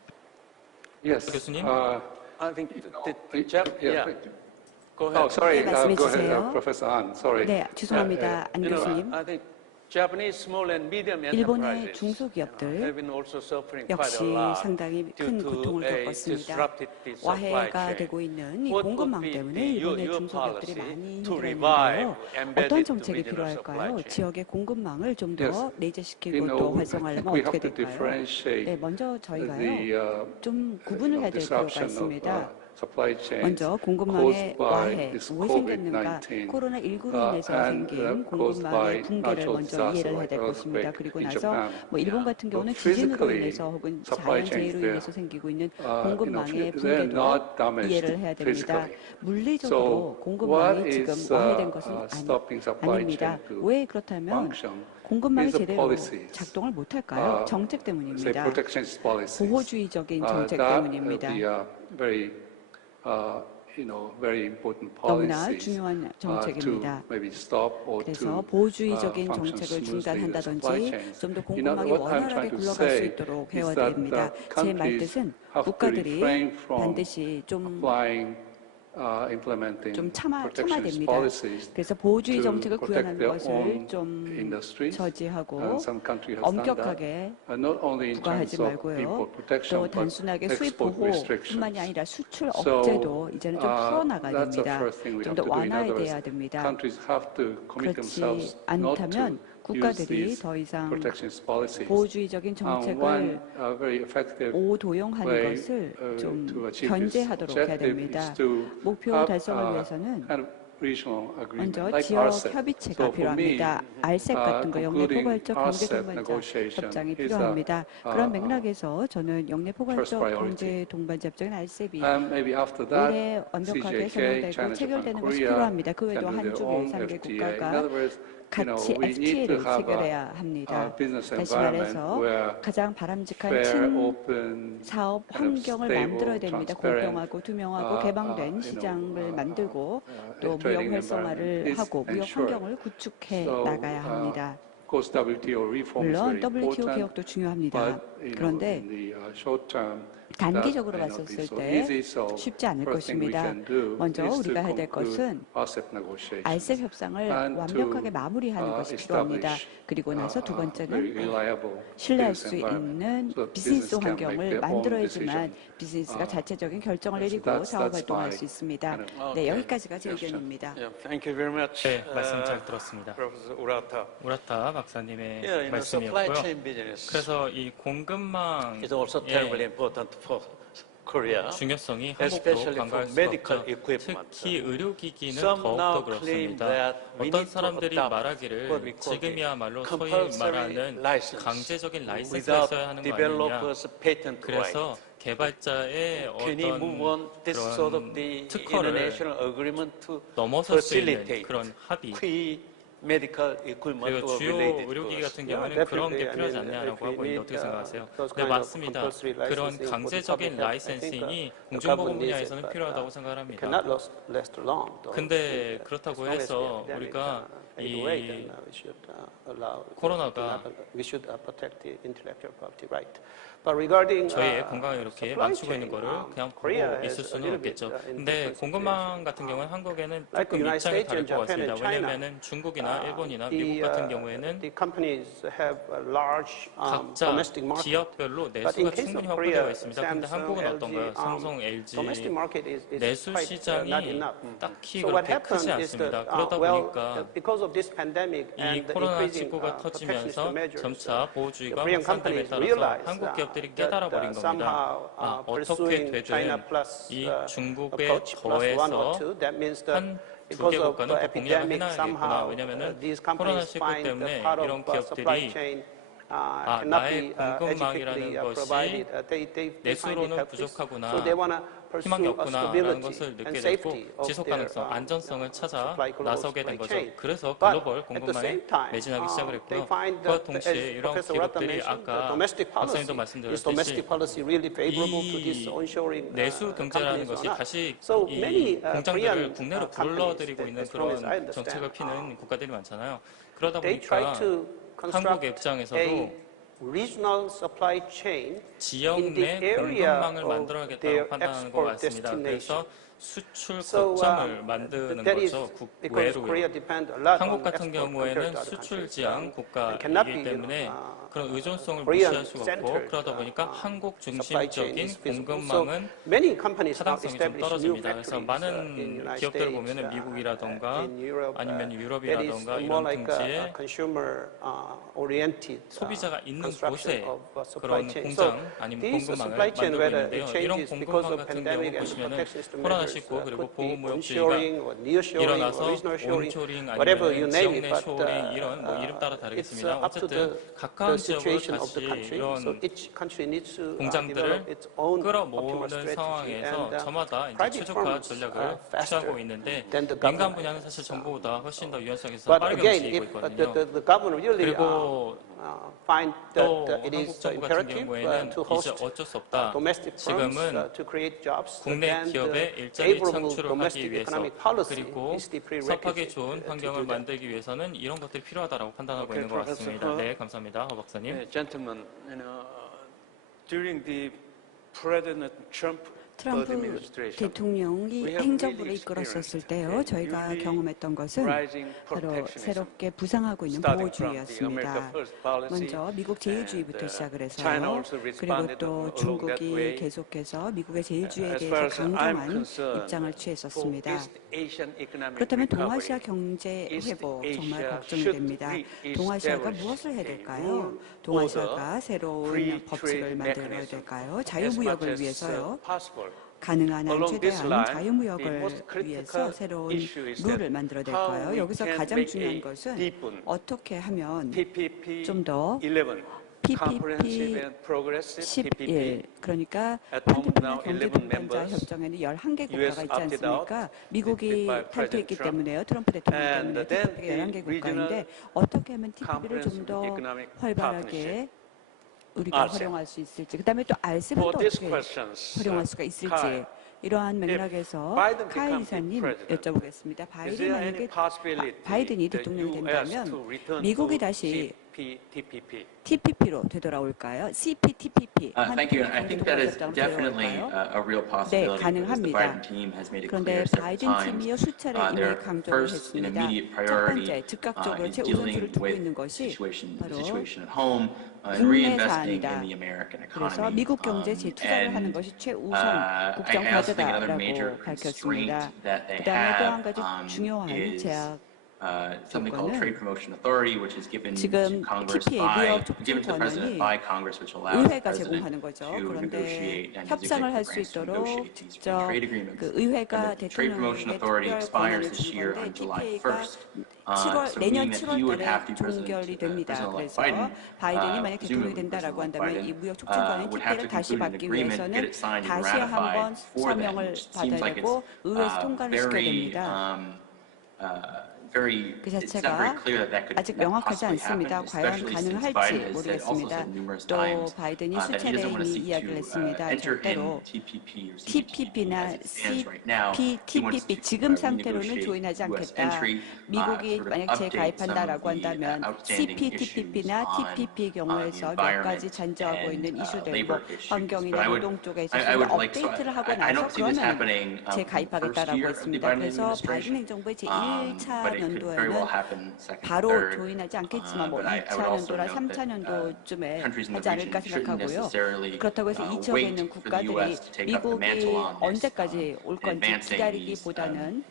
Yes. 교수님? I think Yeah. go ahead. Oh, sorry. 네, 말씀해 Go ahead, 주세요. Professor Han. Sorry. 네, 죄송합니다. 안 교수님. I think Japanese small and medium 일본의 enterprises 중소기업들 have been also suffering quite 역시 a lot 상당히 due 큰 to 고통을 a 겪었습니다. disrupted supply 와해가 chain. 되고 있는 이 What 공급망 would be 때문에 the 일본의 your 중소기업들이 policy 많이 to 힘들었는데요. revive 어떤 embedded 정책이 regional supply 필요할까요? chain? 지역의 공급망을 좀 Yes. 더 내재시키고 You know, 또 I think 활성화하려면 we 어떻게 have to 될까요? differentiate 네, 먼저 저희가요. the 좀 구분을 해야 될 필요가 disruption of 있습니다. supply chains 먼저 caused 공급망의 by 와해, this 왜 생겼는가? COVID-19 코로나19로 인해서 and 생긴 caused by 공급망의 붕괴를 natural 먼저 disaster 이해를 해야 like 될 것입니다. earthquake 그리고 in 나서 Japan. 뭐 일본 같은 경우는 But 지진으로 physically, 인해서 혹은 supply chains 자연재해로 there, 인해서 생기고 있는 they're 공급망의 not 붕괴도 damaged 이해를 해야 됩니다. physically. 물리적으로 So 공급망이 what 지금 is 와해된 것은 stopping supply 아닙니다. chain to 왜 그렇다면 function 공급망이 is the 제대로 policies. 작동을 못할까요? 정책 say 때문입니다. protectionist policies. 보호주의적인 정책 that 때문입니다. be a very very important 너무나 policies 중요한 to 정책입니다. maybe stop or 그래서 to 보호주의적인 function 정책을 smoothly the supply 중단한다든지 chains. 좀 더 You know, 공급망이 what I'm 원활하게 trying to 굴러갈 수 say 있도록 is 해야 that 됩니다. 제 countries 말뜻은 have to 국가들이 refrain from 반드시 좀 applying implementing 참아야 protectionist 됩니다. policies 그래서 보호주의 to 정책을 protect 구현하는 their 것을 own 좀 industries. 저지하고 Some countries have done that. 엄격하게 Not only in 부과하지 terms of 말고요. import 또 protection, but 단순하게 수입 export restrictions. 보호뿐만이 아니라 수출 So, 억제도 이제는 좀 풀어나가야 that's the 됩니다. first thing we 좀 have 더 to do. In other 완화돼야 words, 됩니다. countries have to commit 그렇지 themselves not to 않다면 국가들이 더 이상 protectionist policies. 보호주의적인 정책을 very effective 오도용하는 way 것을 좀 to achieve this 견제하도록 해야 objective 됩니다. is to 목표 have 달성을 위해서는 kind of regional agreement, 먼저 like 지역 RCEP. 협의체가 So for me, 필요합니다. RCEP 같은 거 영내 concluding 포괄적 경제 RCEP 동반자 negotiation 협정이 is 필요합니다. 그런 맥락에서 저는 영내 first 포괄적 priority. 경제 동반자 협정인 RCEP이 Maybe after that, 올해 완벽하게 CJK, 선언되고 China, Japan, 체결되는 것이 Korea 필요합니다. 그 can 외에도 do their 한중 own 일3개 FTA. In 국가가 other words, 같이 we need to FTA를 have 체결해야 합니다. business 다시 environment 말해서 where 가장 바람직한 fair, open, 사업 kind of 환경을 stable, 만들어야 됩니다. transparent, 공평하고 투명하고 개방된 시장을 만들고 또 무역 trading 활성화를 environment 하고 is 무역 ensured. 환경을 구축해 So, 나가야 합니다. Of course, WTO reform is 물론 very WTO important, 개혁도 중요합니다. but 그런데 in the short term, 단기적으로 that may not be 봤었을 so 때 easy. So 쉽지 않을 first thing we 것입니다. can do 먼저 is to 우리가 해야 될 conclude 것은 RCEP negotiations. RCEP 협상을 and 완벽하게 to, 마무리하는 것이 필요합니다. establish, 그리고 나서 두 very 번째는 reliable 신뢰할 business 수 environment. 있는 So 비즈니스 business can make 환경을 their own 만들어야지만 decision. 비즈니스가 자체적인 결정을 so 내리고 that's 사업 활동할 my 수 있습니다. kind of 네, 여기까지가 제 의견입니다. Yeah, thank you very much. 네, 말씀 잘 들었습니다. Professor Urata. 우라타 박사님의 Yeah, supply 말씀이었고요. chain business 그래서 이 공급망의 is also terribly important for Korea. 중요성이 한국도 especially 관가할 for 수가 medical 없죠. equipment. 특히 의료기기는 Some 더욱더 now claim 그렇습니다. that we 어떤 need to 사람들이 adopt 말하기를 what we call the 지금이야말로 소위 compulsory 말하는 license 강제적인 라이센스가 without 있어야 하는 거 아니냐. developers' patent 그래서 right. 개발자의 Can you move on 어떤 this sort of 그런 the 특허를 international agreement to 넘어설 수 있는 facilitate 그런 합의 key medical equipment 그리고 or 주요 related 의료기기 goods? 같은 경우는 그런 게 필요하지 않냐라고 하고 있는데 어떻게 생각하세요? 네, 맞습니다. 그런 강제적인 라이센싱이 공중보건 분야에서는 필요하다고 생각을 합니다. 근데 그렇다고 해서 우리가 이 코로나가 저희의 건강을 이렇게 망치고 있는 거를 그냥 보고 있을 수는 없겠죠. 근데 공급망 같은 경우는 한국에는 조금 입장이 다를 것 같습니다. 왜냐하면 중국이나 일본이나 미국 같은 경우에는 각자 지역별로 내수가 충분히 확보되어 있습니다. 근데 한국은 어떤가요? 삼성, LG 내수 시장이 딱히 그렇게 크지 않습니다. 그러다 보니까 이 코로나19가 터지면서 점차 보호주의가 확산됨에 따라서 한국 기업들이 깨달아버린 겁니다. 어떻게 되든 이 중국에 더해서 한 두 개 국가는 더 공략을 해놔야겠구나. 왜냐하면 코로나19 때문에 이런 기업들이 나의 공급망이라는 것이 내수로는 부족하구나, 희망이 없구나라는 것을 느끼게 됐고 지속 가능성, 안전성을 찾아 나서게 된 거죠. 그래서 글로벌 공급망에 매진하기 시작을 했고요. 그와 동시에 이런 기업들이 아까 박사님도 말씀드렸듯이 이 내수 경제라는 것이 다시 이 공장들을 국내로 불러들이고 있는 그런 정책을 피는 국가들이 많잖아요. 그러다 보니까 한국의 입장에서도 지역 내 공급망을 만들어야겠다고 판단하는 것 같습니다. 그래서 수출 거점을 만드는 거죠. 국외로요. 한국 같은 경우에는 수출 지향 국가이기 때문에 그런 의존성을 무시할 수가 없고 그러다 보니까 한국 중심적인 공급망은 타당성이 좀 떨어집니다. 그래서 많은 기업들을 보면 미국이라던가 아니면 유럽이라던가 이런 등지에 소비자가 있는 곳에 그런 공장 아니면 공급망을 만들고 있는데요. 이런 공급망 같은 경우 보시면은 코로나19 그리고 보호무역주의가 일어나서 온쇼링 아니면 지역 내 쇼링 이런 뭐 이름 따라 다르겠습니다. 어쨌든 가까운 지역으로 다시 이런 공장들을 끌어모으는 상황에서 저마다 이제 최적화 전략을 취하고 있는데 민간 분야는 사실 정부보다 훨씬 더 유연성에서 빠르게 움직이고 있거든요. 그리고 또 한국 정부 같은 경우에는 이제 어쩔 수 없다. 지금은 국내 기업의 일자리 창출을 하기 위해서 그리고 사업하기 좋은 환경을 만들기 위해서는 이런 것들이 필요하다고 판단하고 있는 것 같습니다. 네, 감사합니다. 허 박사님. Gentlemen, during the President Trump 트럼프 administration, 대통령이 we have 행정부를 really 이끌었었을 experienced 때요, a 저희가 newly 경험했던 것은 rising 바로 protectionism, 새롭게 부상하고 있는 starting from the America 보호주의였습니다. First policy, 먼저 미국 제일주의부터 시작을 China 해서요. also 그리고 responded 또 along that 중국이 way. 계속해서 미국의 제일주의에 As 대해서 far as I'm 강경한 concerned, 입장을 for 취했었습니다. East Asian economic 그렇다면 recovery, 동아시아 경제 East 회복 정말 Asia 걱정이 should 됩니다. re-establish 동아시아가 무엇을 해야 a 될까요? rule, 동아시아가 order, 새로운 free 법칙을 trade 만들어야 mechanism 될까요? as much 자유무역을 as 위해서요. possible. 가능한 한 Along this 최대한 line, the 자유무역을 most 위해서 critical 새로운 issue is 룰을 that 만들어야 how 될까요? we 여기서 can 가장 make 중요한 a 것은 deepen 어떻게 하면 TPP 좀 더 11, comprehensive PPP and progressive 11, TPP. 그러니까 At home 한태평양 now, 경제 11 동반자 members. 협정에는 11개 US 국가가 있지 opted out, 않습니까? 미국이 by President 탈퇴했기 Trump. 때문에요. 트럼프 대통령 And 때문에 then TPP가 the 11개 regional 국가인데 어떻게 하면 TPP를 좀 comprehensive 더 economic 활발하게 partnership. 우리가 RCEP. 활용할 수 있을지, 그다음에 또 RCEP은 For 또 these 어떻게 questions, 활용할 수가 있을지 Kyle, 이러한 맥락에서 Biden 카일 becomes the 이사님 president, 여쭤보겠습니다. Is 바이든이 there any 만약에 possibility 바이든이 the 대통령이 US to 된다면 return 미국이 to 다시 TPP? TPP로 되돌아올까요? CPTPP Thank you. I think that is 한태평양 definitely 되돌아올까요? a real 네, possibility because the 가능합니다. Biden team has made it 그런데 clear several 바이든 times 팀이요 수차례 이미 their 강조를 first and 했습니다. immediate 첫 priority 번째, 즉각적으로 is 최우선수를 dealing 두고 with 있는 the 것이 바로 situation at home and 국내 reinvesting 사안이다. in the American 그래서 economy. 미국 경제에 재투자를 하는 And 것이 최우선 국정 I also think another major 과제다라고 constraint 밝혔습니다. that they 그다음에 또 한 have 가지 중요한 is 제약 something called 조건은 Trade Promotion Authority, which is given to 지금 Congress TPP 무역 촉진 given to the 권한이 President by Congress, which allows the 의회가 President 제공하는 거죠. to 그런데 negotiate and use 협상을 할 executive 수 branch to 있도록 negotiate these free 직접 trade agreements. 그 의회가 And the Trade Promotion 대통령에게 Authority 특별 expires 권한을 this 주는 year 건데 on July TPA가 1st. So 내년 meaning that he would 7월 have 달에 to 종결이 됩니다. President-elect 그래서 Biden, 바이든이 만약 대통령이 presumably 된다라고 President-elect 한다면 이 Biden, 무역 촉진권의 would have TPA를 to 다시 conclude an 받기 agreement, get 위해서는 it signed and 다시 한번 ratified for them, 서명을 which seems 받아야 like 되고 의회에서 통과를 시켜야 very 됩니다. very, 그 it's not very 자체가 clear that could 아직 명확하지 possibly happen, 않습니다. 과연 especially since 가능할지 Biden has also 모르겠습니다. said numerous 또 times 바이든이 that he 수차례 doesn't want to 이미 seek 이야기를 to 했습니다. enter in 절대로 TPP or CPTPP TPP나 as it stands right now. He wants CPTPP to 지금 상태로는 renegotiate 조인하지 US 않겠다. entry, 미국이 sort of 만약 update 재가입한다라고 some of the 한다면 outstanding CPTPP나 issues on TPP the 경우에서 몇 environment 가지 잔재하고 and, 있는 이슈들, labor 뭐 issues. 환경이나 But I 노동 쪽에 I 있어서 would like to. 업데이트를 하고 I 나서 don't see this 그러면 happening from the first 재가입하겠다라고 year of the 했습니다. Biden 그래서 바이든 administration. 행정부의 제1차 But it could very well 연도에는 happen second, 바로 third. 조인하지 않겠지만 뭐 But I 2차 would also 연도나 note 3차 that, 연도쯤에 countries in the 하지 않을까 region shouldn't 생각하고요. necessarily 그렇다고 해서 이 지역에 있는 wait for the 국가들이 US to take up the 미국이 mantle on this, 언제까지 올 건지 advancing these, 기다리기보다는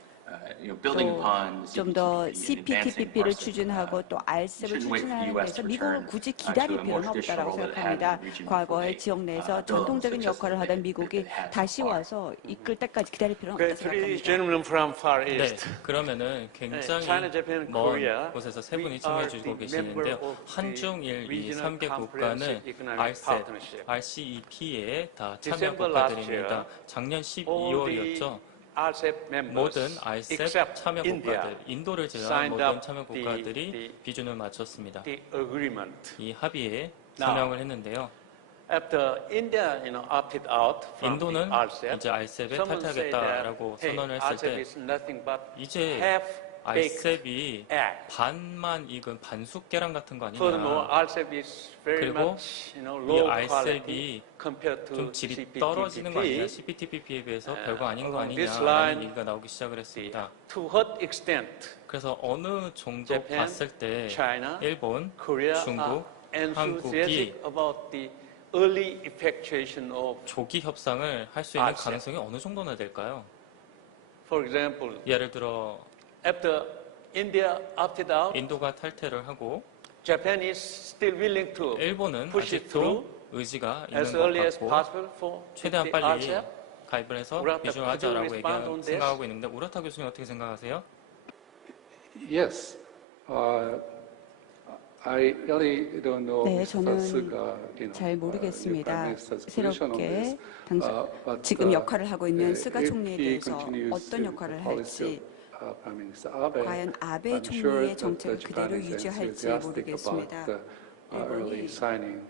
building upon 좀 더 CPTPP and advancing CPTPP를 RCEP. 추진하고 또 RCEP을 shouldn't wait for the 추진하는 US 데서 to 미국은 return 굳이 to 기다릴 a more 필요는 traditional 없다라고 role that it had in 생각합니다. the region 과거의 before 지역 내에서 they built 전통적인 successful 역할을 하던 미국이 that had so 다시 far. 와서 이끌 때까지 기다릴 필요는 Okay, 없다고 three 생각합니다. gentlemen from Far 네, East. 그러면은 굉장히 China, Japan, 먼 Korea, 곳에서 세 we 분이 are 참여해 the 주고 member 계시는데요. of the 한중일 이 Regional 3개 국가는 Comprehensive Economic RCEP, Partnership. RCEP에 다 참여 December last 국가들입니다. year, 작년 all 12월이었죠. the RCEP members, 모든 RCEP except 참여 India, 국가들, 인도를 제외한 signed 모든 up 참여 the- 국가들이 비준을 마쳤습니다. the agreement. 이 합의에 Now, 서명을 했는데요. After India, opted out from the 인도는 RCEP, 이제 RCEP에 someone said 탈퇴하겠다라고 that, hey, 선언을 했을 RCEP 때 is nothing but 이제 half-baked RCEP이 egg. 반만 익은 반숙 계란 같은 거 Furthermore, 아니냐. RCEP is very 그리고 much, 이 low quality RCEP이 compared to 좀 질이 떨어지는 거 아니냐, CPTPP에 비해서 별거 아닌 거 along this 아니냐라는 line, 얘기가 나오기 시작을 했습니다. To what extent 그래서 어느 정도 Japan, 봤을 때 China, 일본, Korea 중국, are enthusiastic about the early effectuation of, 조기 협상을 할 수 있는 RCEP. 가능성이 어느 정도나 될까요? for example, 예를 들어 after India opted out, 인도가 탈퇴를 하고 Japan is still willing to 일본은 push it through 아직도 의지가 as 있는 early 것 as 같고 possible for 최대한 the 빨리 RCEP. 가입을 해서 우라타, 비준을 could you 하자라고 respond on this? 생각하고 있는데 우라타 교수님 어떻게 생각하세요? Yes. I really don't know 네, Mr. 저는 Suga, 잘 모르겠습니다. Prime Minister's position on 새롭게 this. But, 지금 역할을 하고 있는 if 스가 총리에 he 대해서 continues 어떤 역할을 the policy 할지 of, Prime Minister Abe, 과연 아베 I'm sure 총리의 that 정책을 Japan 그대로 is 유지할지 enthusiastic 모르겠습니다. about early signing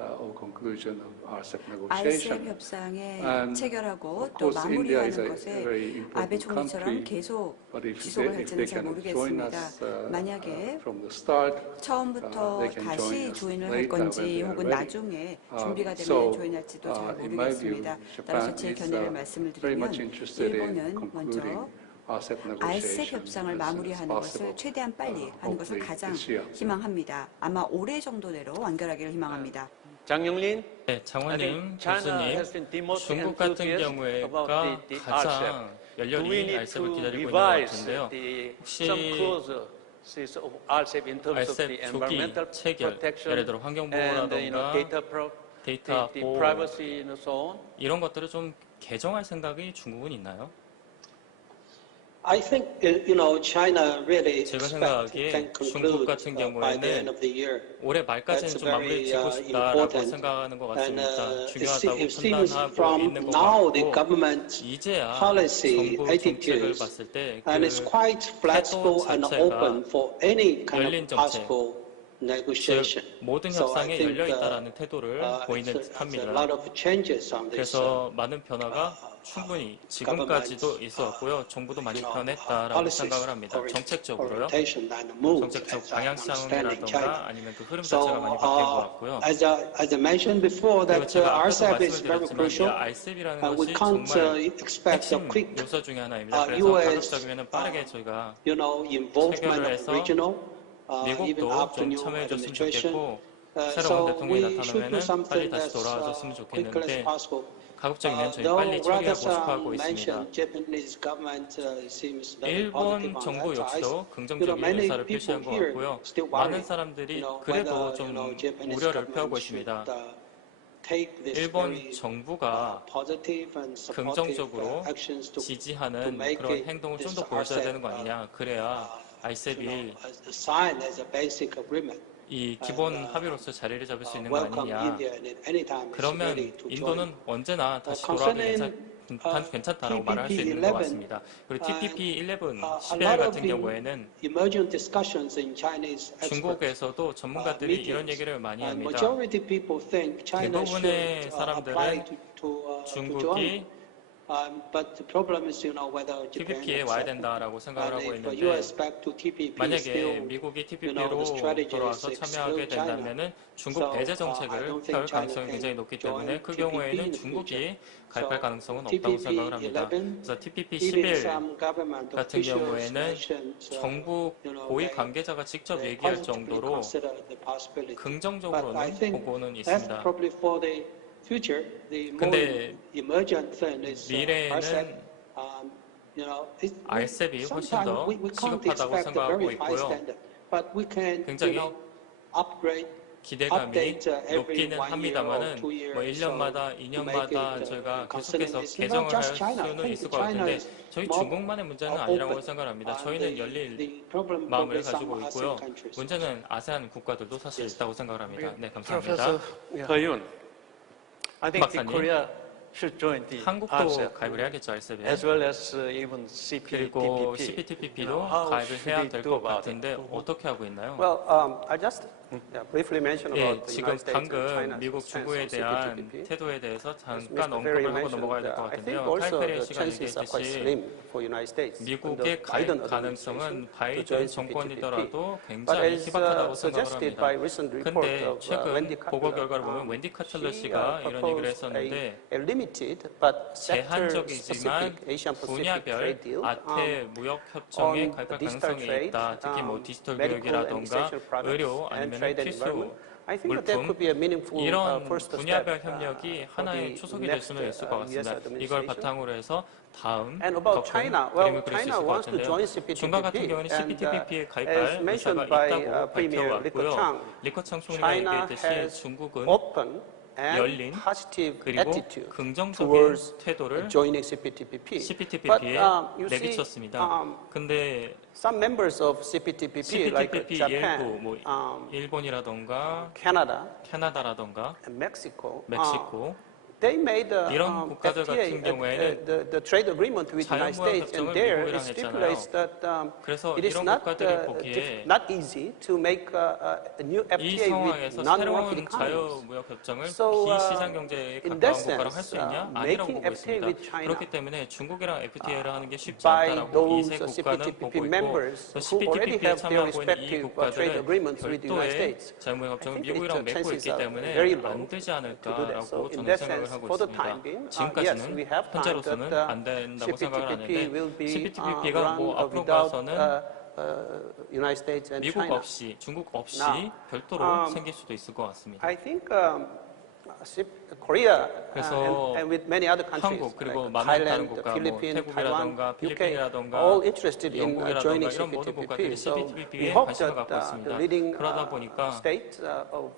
or conclusion of RCEP RCEP negotiation. 협상에 And 체결하고 of 또 course, India is 마무리하는 a 것에 very 아베 important 총리처럼 country. 계속 But if 지속을 they 할지는 잘 can join 모르겠습니다. us 만약에 from the start, 처음부터 they can join 다시 us 조인을 할 later when 건지 they are 혹은 ready. 나중에 준비가 되면 So, 조인할지도 잘 in my view, 모르겠습니다. Japan 따라서 제 is 견해를 말씀을 very 드리면 much interested in 일본은 먼저 concluding RCEP RCEP negotiations 협상을 as soon as 마무리하는 possible. 것을 최대한 빨리 하는 것을 hopefully 가장 this year. 희망합니다. 아마 올해 정도 내로 완결하기를 희망합니다. 장영린, 네, 장원님 China has 교수님, been the most 중국 같은 enthusiastic 경우에가 about the 가장 Do we 열렬히 need RCEP을 to 기다리고 있는 것 revise 같은데요. some 혹시 clauses of RCEP in terms of the RCEP environmental 조기 체결, protection 예를 들어 환경 and 보호라던가 데이터 the 보호 privacy and so on? 이런 것들을 좀 개정할 생각이 중국은 있나요? I think China really 제가 expect 생각하기에 can 중국 conclude 같은 by the end 경우에는 of the year. 올해 말까지는 That's 좀 마무리 very, 짓고 싶다라고 important. 생각하는 것 And 같습니다. it 중요하다고 seems 판단하고 from 있는 것 now the 같고 government 이제야 policy 정부 정책을 attitudes 봤을 때 and it's 그 quite flexible and 자체가 open for any kind 열린 of 정책, possible negotiation. 즉 모든 So I 협상에 think 열려 있다라는 태도를 보이는 it's a 듯합니다. lot of changes on this. 그래서 많은 변화가 충분히 지금까지도 있어왔고요. 정부도 많이 변했다라고 생각을 합니다. 정책적으로요. 정책적 방향성이라던가 아니면 그 흐름 자체가 많이 바뀐 것 같고요. As I mentioned before, 그리고 that 제가 앞에서 RCEP is very 말씀을 드렸지만 이 crucial. RCEP이라는 We 것이 can't 정말 expect a 핵심 quick, 요소 중에 하나입니다. 그래서 US, 가급적이면 빠르게 저희가 involvement 체결을 of 해서 regional, even 미국도 after 좀 new 참여해줬으면 administration. 좋겠고 So 새로운 대통령이 we should do 나타나면 빨리 something 다시 as 돌아와줬으면 quickly as 좋겠는데 possible. 가급적이면 저희 Though 빨리 처리하고 싶어 rather 하고 있습니다. mentioned, Japanese government seems very 일본 positive on 정부 that. 역시도 긍정적인 many 의사를 people 표시한 것 here 같고요. still 많은 worry, 사람들이 whether, 그래도 좀 Japanese 우려를 government 표하고 should, 있습니다. take this 일본 very, 정부가 positive and supportive 긍정적으로 actions to 지지하는 make 그런 it 행동을 좀 this 더 보여줘야 RCEP, 되는 거 아니냐. 그래야 RCEP이 as a sign as a basic agreement. 이 기본 합의로서 자리를 잡을 수 있는 거 Welcome 아니냐. India and at any time is 그러면 ready to join. 인도는 언제나 다시 돌아오기 괜찮다라고 말을 할 수 있는 것 TPP-11, 같습니다. 그리고 TPP-11, a 11 lot 같은 of 경우에는 emergent discussions in Chinese experts. 중국에서도 전문가들이 이런 얘기를 많이 And 합니다. majority people think China 대부분의 should 사람들은 apply to 중국이 join. But the problem is, whether Japan TPP에 와야 accept it. 된다라고 생각을 하고 And if 있는데 US back to TPP 만약에 still, 미국이 the TPP로 strategy 돌아와서 is 참여하게 exclude China. 된다면은 중국 So, 배제 I 정책을 don't think 펴올 China 가능성이 can 굉장히 높기 join 때문에 그 TPP 경우에는 in the 중국이 future. 가입할 So, 가능성은 없다고 TPP 생각을 합니다. 11, 그래서 TPP even 11 some government 같은 officials 경우에는 mentioned, 정부 고위 they 관계자가 직접 they 얘기할 positively 정도로 consider the possibility. But I 긍정적으로는 think 보고는 that's 있습니다. probably for the future. The more 근데 emergent thing is 미래에는 RCEP이 훨씬 sometimes 더 we can't 시급하다고 expect a 생각하고 very high 있고요. standard, but we can, 굉장히 upgrade. 기대감이 update every 높기는 1 year 합니다만은 or 2 years 뭐 1년마다, so to 2년마다 make it, 저희가 constantly. 계속해서 It's 개정을 not 할 just China. I 수는 think 있을 것 China 같은데 is 저희 more 중국만의 문제는 아니라고 생각을 합니다. 저희는 열릴 마음을 가지고 있고요. 문제는 아세안 국가들도 사실 있다고 생각을 합니다. 네, 감사합니다. 허윤, I think 박사님. Korea should join the 한국도 RCEP 가입을 해야겠죠, RCEP에. as well as even 그리고 CPTPP. CPTPP도 How 가입을 should 해야 we 될 do 것 about it? 같은데 어떻게 하고 있나요? Well, I just briefly mentioned 예, about the 지금 United States and 방금 China's 미국 stance 중국에 on 대한 CPTPP. 태도에 대해서 As 잠깐 Mr. Ferry 언급을 하고 mentioned, 넘어가야 될 것 I think 같은데요. also 타이페리 the 시간에 chances are quite 얘기했듯이 slim for United States. 미국의 under 가입 Biden 가능성은 administration to 바이든 join 정권이더라도 CPTPP. But 굉장히 as 희박하다고 생각을 suggested 합니다. by recent report 근데 of 최근 Wendy 보고 Cutler, 결과를 보면 웬디 카틀러 she 씨가 이런 얘기를 proposed 했었는데 a limited but 제한적이지만 sector-specific Asian-Pacific 분야별 trade deal 아태 무역 협정에 on 가입할 digital 가능성이 trade, 있다. 특히 뭐 디지털 medical and 교육이라던가 essential products 의료 and 아니면 trade and 필수 environment. I think that 물품 could be a meaningful 이런 first 분야별 step 협력이 for 하나의 the 초석이 될 수는 있을 것 next, US 같습니다. 이걸 administration. 바탕으로 해서 다음 And 더 about 큰 China, 그림을 well, 그릴 수 China 있을 것 wants to join 같은데요. 중국 같은 CPTPP, 경우는 and CPTPP에 as 가입할 의사가 mentioned by 있다고 Premier Li 밝혀왔고요. Keqiang, 리커창 총리가 China 얘기했듯이 has 중국은 open and 열린 positive 그리고 attitude 긍정적인 towards 태도를 joining CPTPP. CPTPP에 you see, 내비쳤습니다. 근데 some members of CPTPP, like CPTPP Japan, 일부 뭐 일본이라던가 Canada, 캐나다라던가 and Mexico, 멕시코 They made 이런 국가들 FTA, 같은 경우에는 the trade agreement with the United States, and 자유무역 there 협정을 it 미국이랑 stipulates that 그래서 it is 이런 not 국가들이 보기에 not easy to make a new 이 FTA with 상황에서 non-market 새로운 economies. 자유무역 협정을 So, 비시장 경제에 in 가까운 that 국가랑 할 sense, 수 있냐? 아니라고 making 보고 FTA 있습니다. with China 그렇기 때문에 중국이랑 FTA를 하는 게 쉽지 by 않다라고 이 those 세 국가는 보고 CPTPP 있고 members 또 who already CPTPP에 have their 참여하고 있는 이 respective trade 국가들은 agreements with the United 별도의 States. 자유무역 협정을 I think 미국이랑 the 맺고 chances 있기 are 때문에 very low 안 되지 to do that. So 않을까라고 in 저는 that 생각을 sense, 하고 for the 있습니다. time being, yes, 지금까지는 we have time 현재로서는 that 안 된다고 생각을 CPTPP 하는데 will be CPTPP가 run 뭐 앞으로 without 가서는 United States and 미국 China. 없이 중국 없이 Now, 별도로 생길 수도 있을 것 같습니다. I think Korea 그래서 and with many other countries 한국 그리고 like 많은 다른 Thailand, 국가, 뭐 Philippines, Taiwan, 태국이라던가 UK, 필리핀이라던가 all interested in 영국이라던가 joining 이런 모든 CPTPP. 국가들이 So we CPTPP에 hope 관심을 that 갖고 the 있습니다. leading 그러다 보니까 states of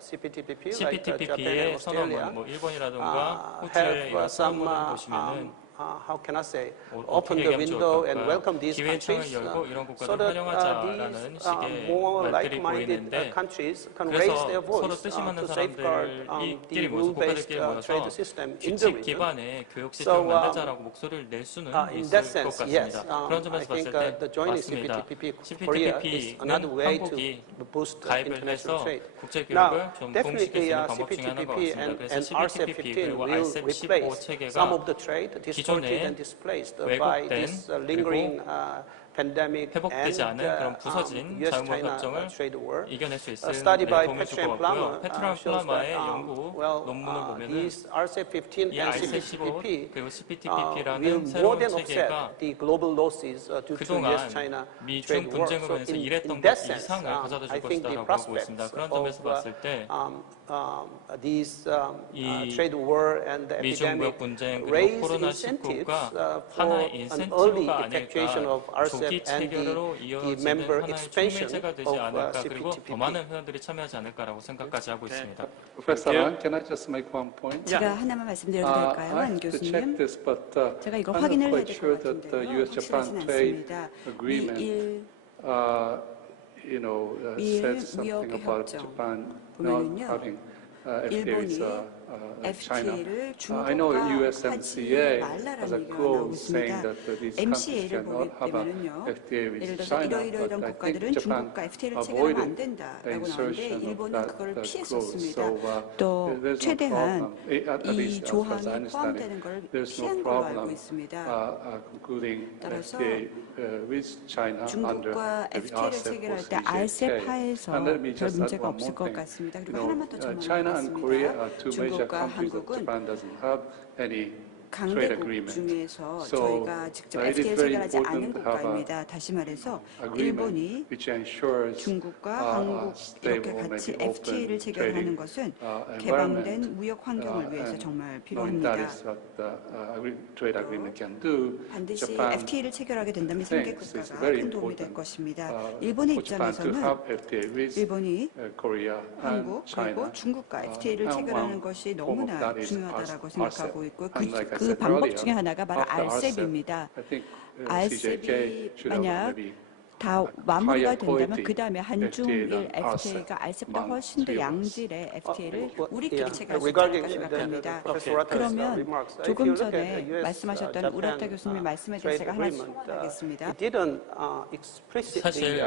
CPTPP, like Japan and CPTPP의 Australia, 선언문, 뭐 일본이라던가 호주의 have 이런 some 선언문을 보시면은 how can I say, 어떻게 open the 얘기하면 window and 좋을까요? welcome these 기회의 창을 countries 열고 이런 so 국가들 that 환영하자라는 these 식의 more 말들이 like-minded 보이는데 countries can raise their 그래서 서로 voice 뜻이 맞는 to safeguard the 사람들끼리 모여서 rule-based 국가들끼리 모여서 trade system in the 규칙 region. 기반의 교육 So, 시스템을 만들자라고 목소리를 낼 수는 In 있을 that 것 sense, 같습니다. yes. 그런 I 점에서 think 봤을 때 the joining 맞습니다. CPTPP Korea is another CPTPP는 way to 한국이 boost 가입을 international 해서 trade. 국제 Now, 교육을 좀 definitely 도움시킬 수 있는 방법 중에 하나가 CPTPP 있습니다. 그래서 and RCEP CPTPP 15 그리고 will RCEP 15 replace 체계가 some of the trade distorted and displaced by this lingering pandemic 회복되지 and 않은 그런 부서진 자유무역 US-China 협정을 trade war. 이겨낼 수 있을 A study by 도움을 줄 Petra 것 and 같고요. Plummer 페트라 shows 플라마의 that 연구 논문을 보면은 these RCEP 15 이 and RCEP 15 CPTPP 그리고 will CPTPP라는 more 새로운 than 체계가 offset the global losses due to 그동안 US-China 미중 trade war. 분쟁으로 So 인해서 in 일했던 것 that sense, 이상을 가져다 I 줄 think the 것이다라고 하고 있습니다. prospects 그런 점에서 of 봤을 때 these 이 trade war and the 미중 epidemic 무역 분쟁 그리고 raise 코로나 incentives 19가 for 하나의 an early 인센티브가 effectuation 아닐까, of RCEP 조기 and 체결로 the 이어지는 member 하나의 expansion 촉매제가 되지 of 않을까, 그리고 더 CPTPP. 많은 회원들이 참여하지 않을까라고 생각까지 하고 있습니다. Professor Han, can I just make one point? 제가 하나만 말씀드려도 될까요, I 한 have to check 교수님? this, but 제가 이거 I'm not 확인을 해야 quite 될 sure 것 that the 같은데요. U.S.-Japan 확실하진 trade 않습니다. agreement, 미일 미일 says something 무역 about 협정 Japan not 보면은요, having FTA 일본이 with China. FTA를 I know 중국과 하지 USMCA has 말라라는 a 얘기가 나오고 clause saying 있습니다. that these countries MCA를 cannot 보게 have a 되면은요, FTA 예를 with 들어서 China, 이러이러이런 but I 국가들은 think Japan 중국과 FTA를 체결하면 안 avoided the 된다라고 나오는데 insertion of 일본은 that 그걸 clause. 피했었습니다. So 또 there's no 최대한 problem, at 이 least as far as I 조항이 understand 포함되는 it, 걸 there's no 피한 걸로 알고 problem 있습니다. concluding 따라서 FTA with China under 중국과 the FTA를 RCEP or 체결할 때 CJK. RCEP하에서 And let me 별 just add 문제가 one 없을 more 것 thing. 같습니다. 그리고 You know, 하나만 더 China and Korea 첨언하겠습니다. are two major 중국과 countries that 한국은 Japan doesn't have any trade 강대국 agreement. 중에서 So, 저희가 직접 it is FTA를 very 체결하지 않은 important to have 국가입니다. 다시 말해서 agreement 일본이 which ensures 중국과 a 한국 이렇게 stable, 같이 maybe FTA를 open 체결하는 trading 것은 environment. 개방된 무역 환경을 위해서 And 정말 knowing 필요합니다. that is what the trade agreement can do. 반드시 Japan FTA를 체결하게 된다면 세계 thinks it's 국가가 very 큰 도움이 될 important 것입니다. 일본의 for Japan to 입장에서는 have FTA with 일본이 Korea and 한국 China. 그리고 중국과 FTA를 and 체결하는 one 것이 form of 너무나 that is 중요하다고 RCEP. 생각하고 있고 And like I 그 said 방법 earlier, 중에 하나가 바로 after RCEP입니다. I think CJK RCEP이 should have 만약 maybe 다 마무리가 higher 된다면 quality 그 다음에 한중일 FTA than FTA가 RCEP보다 훨씬 더 양질의 FTA를 우리끼리 체결할 수 있지 않을까 생각합니다. 그러면 조금 전에 말씀하셨던 우라타 교수님의 말씀에 대해서 제가 하나 첨언하겠습니다. 사실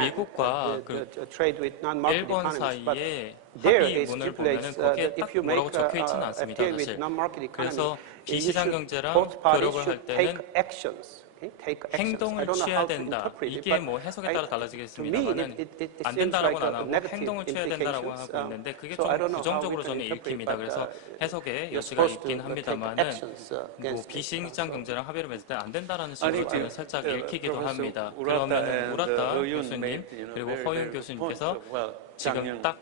미국과 그 일본 사이에 합의문을 보면은 거기에 딱 뭐라고 적혀 있지는 않습니다. 사실. 그래서 비시장 경제랑 교역을 할 때는 행동을 취해야 된다. 이게 뭐 해석에 따라 달라지겠습니다만은 안 된다라고는 안 하고 행동을 취해야 된다라고 하고 있는데 그게 좀 부정적으로 저는 읽힙니다. 그래서 해석의 여지가 있긴 합니다만은 뭐 비시장 경제랑 합의를 맺을 때 안 된다라는 식으로 저는 살짝 읽히기도 합니다. 그러면 우라타 교수님 그리고 허윤 교수님께서 지금 딱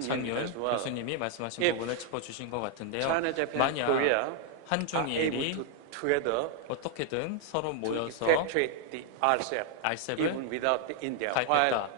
장윤 교수님이 말씀하신 부분을 짚어주신 것 같은데요. 만약 한중일이 어떻게든 서로 모여서 RCEP을 가입했다.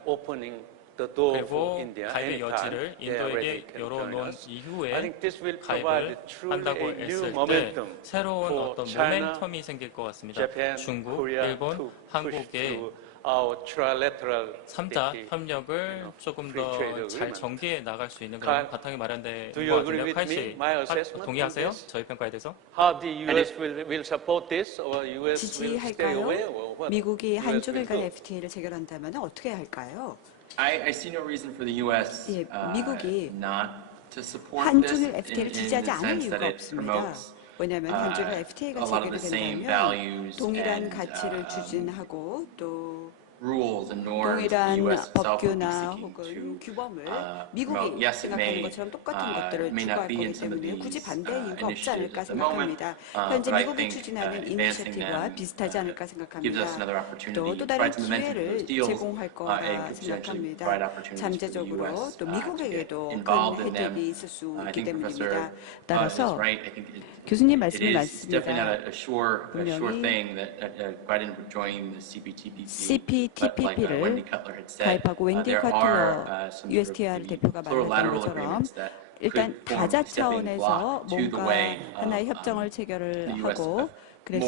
그리고 가입의 여지를 인도에게 열어놓은 이후에 가입을 한다고 했을 때 새로운 어떤 모멘텀이 생길 것 같습니다. 중국, 일본, 한국의 our trilateral 3자 TPP, 협력을 조금 free trade 더 잘 agreement. 전개해 나갈 수 있는 Kyle, 그런 바탕이 마련된 do 것 you agree 같은데요. with 칼 me? 씨, My assessment on 동의하세요? this? 저희 평가에 대해서? How the U.S. will support this, or U.S. will stay away, 지지할까요? or what? 미국이 US 한중일 will 간 do? FTA를 체결한다면 어떻게 할까요? I see no reason for the U.S. 예, 미국이 not to support 한중일 this FTA를 in 지지하지 the 않을 sense 이유가 that it 없습니다. promotes 왜냐하면 한중일 FTA가 a lot of the same 체결이 된다면 values 동일한 and 가치를 추진하고 또 rules and norms the 동일한 U.S. itself would be 법규나 seeking 혹은 to 규범을 promote. 미국이 Yes, it 생각하는 may 것처럼 똑같은 것들을 may 추구할 not be 거기 in some of 때문에 굳이 these 반대의 이유가 없지 않을까 initiatives at the moment, 생각합니다. 현재 but I 미국이 think 추진하는 advancing 이니셔티브와 them 비슷하지 않을까 gives us 생각합니다. another opportunity, 또 다른 provides momentum to 기회를 those deals, 제공할 and 거라 could potentially 생각합니다. provide opportunities for the 잠재적으로 U.S. 또 to get 미국에게도 큰 involved in them. 혜택이 있을 수 I 있기 think Professor 때문입니다. is 따라서 right. I think 교수님 it 말씀이 is definitely not 맞습니다. a sure 분명히 thing that Biden would join the CPTPP. CPTPP를 Wendy Cutler had said, 가입하고 웬디 there 커틀러 are some sort of USTR maybe 대표가 말했던 plurilateral 것처럼 agreements that 일단 could form 다자 a stepping 차원에서 block to the 뭔가 way 하나의 of 협정을 체결을 the U.S. 하고 그래서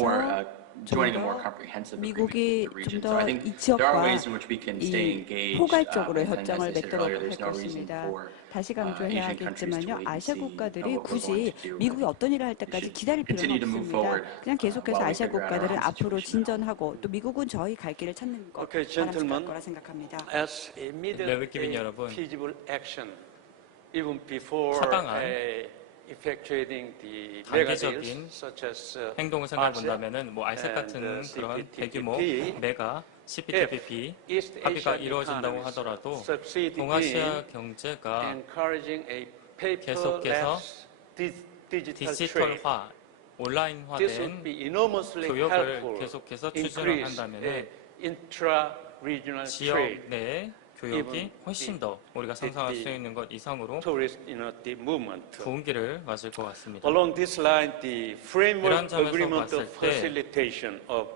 joining a 좀 more 더 comprehensive 미국이 agreement with the 좀 region. So 더 I think 이 there are 지역과 ways in which we can stay 이 engaged. 포괄적으로 And as 협정을 I said 맺도록 earlier, 할 there's no reason 것입니다. for 다시 강조해야 Asian countries to 하겠지만요. wait and 아시아 see 국가들이 what we're going 굳이 to do. 미국이 어떤 일을 할 때까지 should 기다릴 필요는 continue to move 없습니다. forward, 그냥 계속해서 while we 아시아 figure out our 국가들은 own 앞으로 situation. 진전하고 또 미국은 저희 갈 길을 찾는 것 Okay, 바람직할 gentlemen. 거라 생각합니다. As immediate 레위기민 여러분, feasible action, even before 타당한 effectuating the 단기적인 mega deals, such as 행동을 생각해 본다면은 뭐 알색 같은 and, 그런 CPTPP, 대규모 메가 CPTPP East 합의가 Asian 이루어진다고 economies 하더라도 succeed 동아시아 in 경제가 encouraging a 계속해서 paperless digital trade. 디지털화, This would 온라인화된 be enormously 교역을 helpful 계속해서 추진을 increase 한다면은 intra-regional 지역 trade, 내 교역이 even 훨씬 더 우리가 상상할 수 있는 것 이상으로 tourist the movement. 좋은 길을 맞을 것 같습니다. Along this line, the 이런 framework 점에서 agreement 봤을 of 때 facilitation of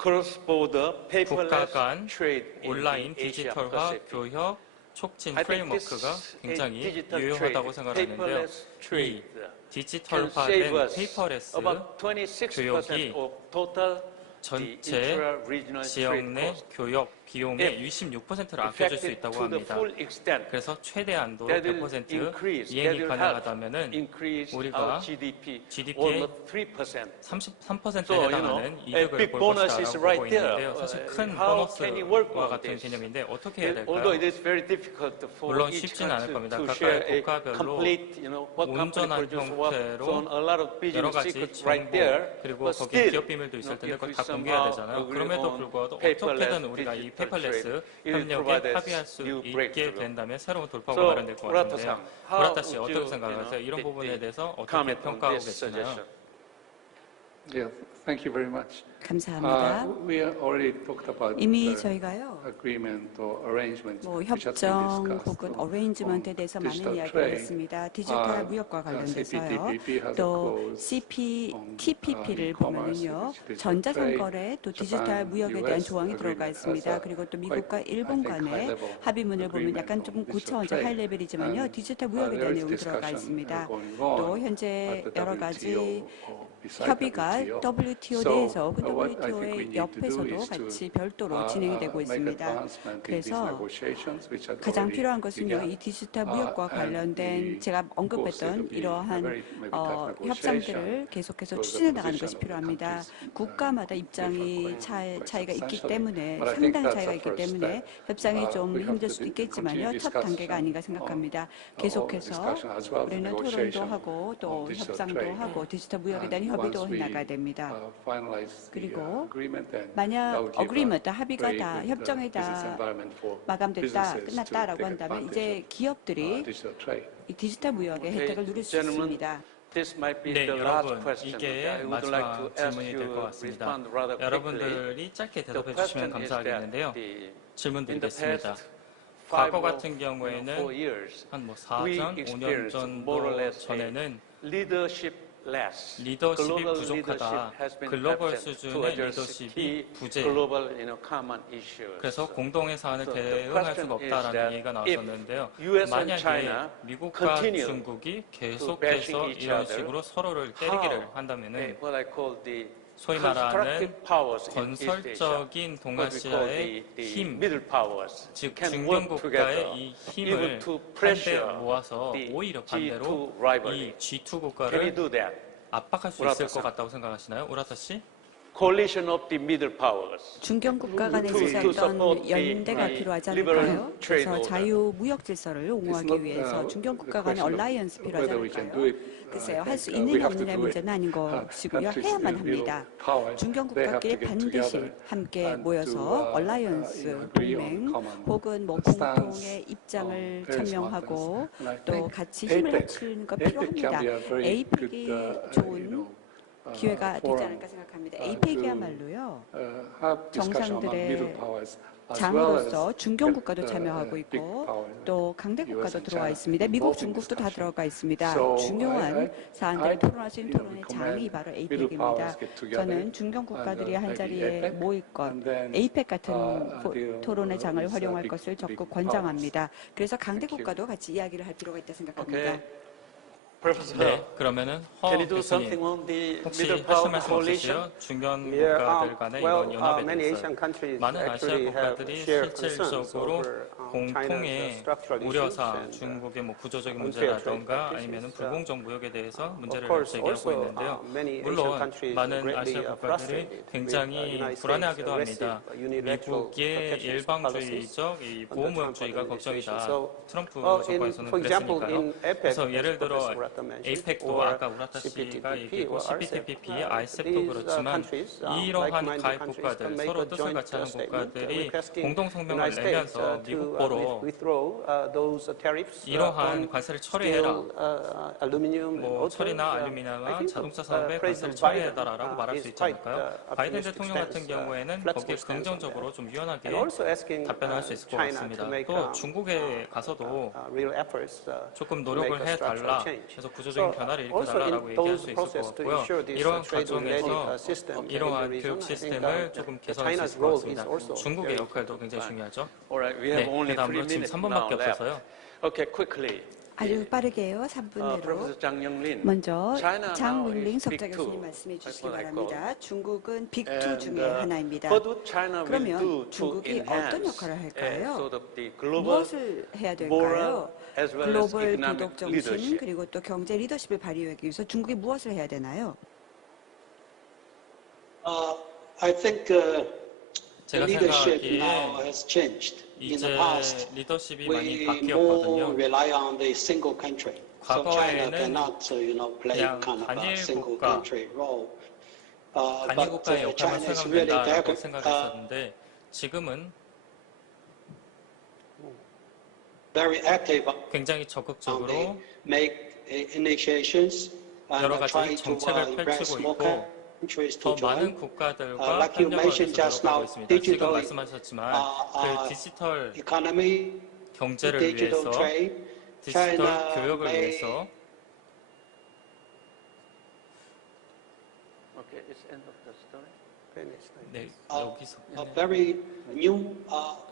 cross-border 국가 paperless 간 trade in 온라인 the Asia 디지털화 Pacific. 교역 촉진 I think 프레임워크가 this 굉장히 digital 유효하다고 trade, 생각하는데요. paperless 이 trade, can save 디지털화된 us 페이퍼레스 about 26% 교역이 of total 전체 intra-regional 지역 trade 내 cost. 교역 비용의 26%를 아껴줄 수 Effected 있다고 to the 합니다. full extent, 그래서 최대한도 that will 100% increase, that 이행이 will help 가능하다면은 increase 우리가 our GDP GDP의 almost 3%. 33%에 So, 해당하는 a 이득을 big 볼 bonus is 것이라고 right 보고 there. 있는데요. 사실 큰 How can you work 보너스와 on 같은 this? 개념인데 어떻게 해야 Although 될까요? it is very difficult for 물론 each 쉽진 않을 country 겁니다. to 각각의 share a 국가별로 complete, what company 온전한 produces what, 형태로 so on, a lot of 여러 business 가지 secrets 정보 right there. 그리고 But 거기에 still, 기업 비밀도 있을 텐데 if 그걸 we 다 공개해야 somehow 되잖아요. agree 그럼에도 on 불구하고 paperless 어떻게든 우리가 이 digital 페이퍼레스 trade, it will 협력에 provide us 합의할 수 new 있게 breakthrough. 된다면 새로운 돌파구가 So, 마련될 것 같은데요. Murata-san, how 무라타 씨 would 어떻게 you, 생각하세요? 이런 부분에 대해서 어떻게 comment on 평가하고 this 계시나요? suggestion? Yeah, thank you very much. 감사합니다. We already talked about 이미 the 저희가요. agreement or arrangement 뭐 which has been 협정 discussed 혹은 on 어레인지먼트에 대해서 많은 digital 이야기를 trade. 했습니다. 디지털 무역과 관련돼서요. CPTPP has a 또 clause CPTPP를 on e-commerce, 보면요. which is 전자상거래 또 디지털 Japan, 무역에 대한 US 조항이 들어가 agreement 있습니다. has a 그리고 또 quite, 미국과 일본 I think, 간의 high-level 합의문을 보면 agreement 약간 on 조금 digital 고차원적 trade. 하이 레벨이지만요. And, 디지털 무역에 there 대한 is 내용이 들어가 discussion 있습니다. going 또 on 현재 at the 여러 가지 WTO or beside 협의가 WTO So, 내에서 혹은 what I think we WTO의 need to do 옆에서도 is to 같이 별도로 진행이 되고 make 있습니다. advancement in these 그래서 negotiations, which had 가장 already 필요한 것은요, begun. 이 디지털 무역과 And 관련된 we 제가 of course 언급했던 it will be a 이러한 very maybe tough negotiation 협상들을 계속해서 because the 추진해 나가는 position 것이 of the 필요합니다. countries 국가마다 differ 입장이 quite 차이가 있기 substantially. 때문에 But I think 상당한 that's 차이가 a 있기 first 때문에 step. 협상이 좀 We have 힘들 to 수도 continue 있겠지만요, 첫 discussion 단계가 아닌가 생각합니다. on 계속해서 discussion as well as 우리는 토론도 negotiation 하고 또 on digital 협상도 trade. 하고 디지털 무역에 대한 And 협의도 once we, 해나가야 됩니다. finalize the 그리고 agreement, then 만약 that will give a 어그리먼트 합의가 very 다 good, 협정이 business 다 environment for 마감됐다 businesses to 끝났다라고 take 한다면 advantage 이제 of, 기업들이 digital trade. 이 디지털 무역의 혜택을 누릴 수 Gentlemen, 있습니다. this might be 네, the last 여러분, question. 이게 I would like to 마지막 ask 질문이 you 될 것 to 같습니다. respond rather quickly. 여러분들이 짧게 The 대답해 주시면 question is that 감사하겠는데요. 질문 in the 드리겠습니다. past 과거 5 같은 or 경우에는 4 years, 한 뭐 we 4년, 5년 experienced more or 정도 less a 전에는 leadership-less. 리더십이 Global 부족하다, leadership has been 글로벌 absent to 수준의 address 리더십이 key 부재, global, common issues. 그래서 공동의 사안을 So the 대응할 question 수가 is 없다라는 that 얘기가 if 나왔었는데요. US and 만약에 China 미국과 continue 중국이 bashing 계속해서 each 이런 other, 식으로 서로를 때리기를 how 한다면은 what I call the 소위 말하는 constructive powers in East Asia, 건설적인 what we call 동아시아의 the 힘, middle powers, 즉 can work 중견국가의 together 이 even 힘을 to 한데 pressure 모아서 the 오히려 반대로 G2 rivalry. 이 G2 Can we 국가를 do that? 압박할 수 우라타 있을 것 상. 같다고 생각하시나요? 우라타 씨? Coalition of the middle powers. 중견국가 간의 to support 어떤 the 연대가 필요하지 liberal 않을까요? trade 그래서 order. 자유 무역 질서를 It's 옹호하기 not, 위해서 중견국가 the 간의 question of 얼라이언스 필요하지 whether we can do 않을까요? it. 글쎄요, I 할 수 think, 있느냐 we have to 없느냐의 do it. 문제는 아닌 것이고요. Countries 해야만 in the middle 합니다. power, 중견국가끼리 they have to get 반드시 together 함께 and 모여서 to, 얼라이언스, agree on 동맹 common 혹은 뭐 stance 공통의 입장을 on Paris 천명하고 Mountains. And I 또 think 같이 힘을 APEC 합치는 것 can 필요합니다. be a very 에이펙이 good, 좋은 기회가 되지 forum, 않을까 생각합니다. to, 에이펙이야말로요. have discussion among 정상들의 middle powers as well 장으로서 as 중견국가도 get, 참여하고 big 있고 power, 또 강대국가도 US and 들어와 China 있습니다. 미국, involved in 중국도 다 discussion. 들어가 있습니다. So 중요한 사안들을 I 토론할 수 있는 토론의 recommend 장이 바로 middle 에이펙입니다. powers get together 저는 중견국가들이 and, 한 maybe 자리에 APEC, 모일 것, and then, 에이펙 같은 the, 토론의 장을 these, 활용할 big, 것을 big 적극 powers. 권장합니다. 그래서 강대국가도 같이 이야기를 할 필요가 있다 생각합니다. Okay. Professor, 네, 그러면은 허 can you do something 교수님 on the 혹시 middle 하실 power 말씀 coalition? 없으세요? 중견 Yeah, 국가들 간의 well, 이런 연합에 many 대해서 Asian countries 많은 아시아 actually have 국가들이 shared concerns 실질적으로 over China's 공통의 structural issues 우려사, and 중국의 뭐 구조적인 unfair 문제라던가 trade 아니면 practices. 불공정 무역에 대해서 Of 문제를 course, 제기하고 also 있는데요. many Asian 물론 countries 많은 greatly 아시아 국가들이 frustrated with 굉장히 United 불안해하기도 States' 합니다. aggressive unilateral 미국의 protectionist policies 일방주의적 이 under 보호무역주의가 Trump 걱정이다. administration. So, 트럼프 in, 정권에서는 for example, 그랬으니까요. in APEC, 그래서 as 예를 들어 Professor Urata mentioned, 에이펙도 or 아까 우라타 씨가 CPTPP 얘기했고 or CPTPP, RCEP, RCEP도 these 그렇지만 countries, 이러한 like-minded 가입 countries 국가들, can make 서로 a 뜻을 joint 같이 하는 statement 국가들이 requesting 공동 성명을 United States 내면서 to 미국보로 withdraw those tariffs 이러한 on 관세를 철회해라. steel, aluminum, and 뭐 autos. 철이나 I 알루미늄이나 think 자동차 산업의 관세를 President 철회해달라고 Biden 말할 수 is 있지 quite 않을까요? 바이든 optimistic 대통령 같은 stance, 경우에는 거기에 flexible stance on 긍정적으로 that. 좀 유연하게 And also asking 답변을 할 수 있을 것 China 같습니다. to make 또 중국에 가서도 real efforts 조금 to 노력을 make a structural 해달라, change. 그래서 구조적인 변화를 also 일으켜달라고 in 얘기할 those 수 있을 process 것 to 같고요. ensure this 이러한 trade-related 과정에서 system 이러한 can be 교육 reasoned, I think, 시스템을 조금 개선할 수 China's 있을 것 role 같습니다. is also 중국의 very 역할도 굉장히 중요하죠. Alright, we have 네, only 3 그다음으로 지금 minutes 3분밖에 now left. 없어서요. Okay, quickly. 아주 빠르게요. 3분 내로. Professor Zhang Yonglin. 먼저 China now 장윈링 is 석자 big 교수님 two. 말씀해 주시기 That's what I call 바랍니다. 중국은 빅2 And, 중에 하나입니다. what would China will do 그러면 to 중국이 어떤 enhance 역할을 할까요? sort of the global 무엇을 해야 moral 될까요? as well as 글로벌 economic 도덕 정신 leadership? 그리고 또 경제 리더십을 발휘하기 위해서 중국이 무엇을 해야 되나요? I think 제가 leadership 생각하기에 now has changed. In 이제 the past, 리더십이 많이 we more 바뀌었거든요. rely on the single country. So China 과거에는 cannot, play 그냥 kind of a 단일 single 국가, country role. 단일 But 국가의 역할만 China is really 수행한다라고 very, 생각했었는데 지금은 very active 굉장히 on 적극적으로 the make initiations 여러 and 가지 try to 정책을 impress 펼치고 more 있고 countries 더 to 많은 join. 국가들과 like you 협력을 mentioned 위해서 just 노력하고 now, 있습니다. 지금 digital, 말씀하셨지만 그 디지털 Economy, 경제를 digital 위해서 trade, 디지털 China 교역을 may 위해서 Okay, it's end of the story. 네, a 여기서 very new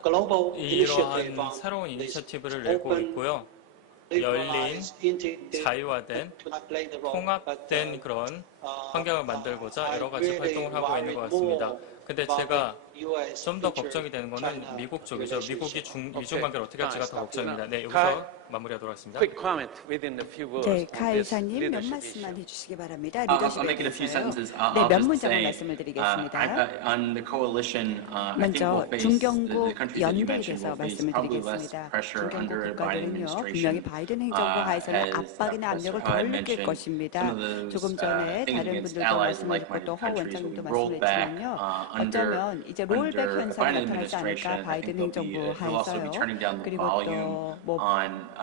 global initiative 이러한 on 새로운 this 이니셔티브를 내고 open, 있고요. liberalized, integrated, 자유화된 to not play the role. 통합된 But, 그런 환경을 만들고자 I 여러 가지 really 활동을 하고 있는 것 worry 같습니다. more 근데 about 제가 the US 좀 더 future 걱정이 되는 거는 China 미국 쪽이죠. 미국이 relationship. 미중 관계를 어떻게 할지가 더 걱정입니다. 네, Kai- 여기서 마무리하도록 하겠습니다. Quick comment within a few words 네, on 카 this 이사님 몇 leadership 말씀만 issue. 해주시기 바랍니다. I'll 리더십에 make it a few 대해서요. sentences. 네, I'll 몇 just 문장을 say, 말씀을 드리겠습니다. on the coalition, I think 먼저 we'll face 중경국 the countries that you 연대에 mentioned 대해서 will face probably less 말씀을 드리겠습니다. pressure 중경국 under the Biden 국가들은요, 분명히 administration. 바이든 행정부 하에서는 As 압박이나 압력을 Professor 덜 Han 느낄 mentioned, 것입니다. some of those 조금 전에 things 다른 against 분들도 allies and 말씀을 드렸고 또 like-minded 허 countries will 원장님도 be rolled back 말씀을 under 어쩌면 이제 롤백 the 현상이 Biden 나타나지 않을까 administration. I 바이든 think 행정부 they'll also be 하에서요. turning down the 그리고 volume 또뭐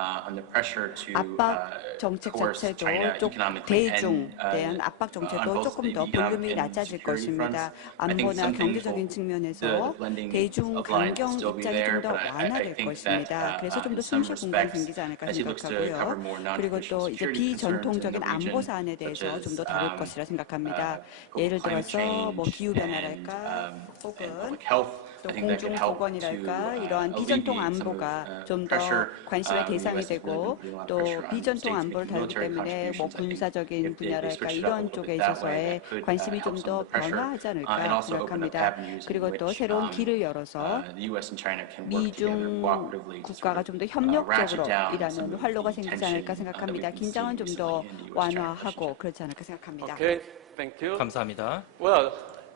on the pressure to 압박 정책 coerce 자체도 China 좀 economically 대중에 and 대한 압박 on 정책도 both 조금 the 더 economic 볼륨이 and 낮아질 security 것입니다. fronts. I think 안보나 some things 경제적인 will- 측면에서 the blending 대중 of lines 강경 will still be 입장이 there, 좀 더 but I 완화될 think 것입니다. that 그래서 좀 더 in some 숨쉴 공간이 respects, 생기지 않을까 as he looks to cover 생각하고요. more 그리고 또 non-traditional 이제 security concerns in 비전통적인 the 안보 region, 사안에 대해서 such 좀 더 as 다룰 것이라 생각합니다. global 예를 climate 들어서 뭐 change 기후 변화랄까 and 혹은 public health. 또 I think that could help to 공중보건이랄까 이러한 비전통 alleviate some 안보가 of 좀 the 더 pressure. 관심의 The 대상이 US has really 되고 been putting a lot of 또 pressure on 비전통 states 안보를 making 다루기 military 때문에 뭐 contributions. I think 군사적인 if they 분야랄까 switched it up a 이런 little 쪽에 bit that way, 있어서의 that could 관심이 help 좀 some 더 of the pressure. 변화하지 And 않을까 also open up 생각합니다. avenues in 그리고 또 which 새로운 길을 열어서 the US and China can work together 미중 cooperatively to 국가가 sort 좀 더 of ratchet 협력적으로 down 일하는 some of 활로가 the 생기지 tension 않을까 that 생각합니다. we've been 긴장은 seeing 좀 더 recently in the US-China 완화하고 relationship. 그렇지 않을까 생각합니다. Okay, thank you. 감사합니다. Well,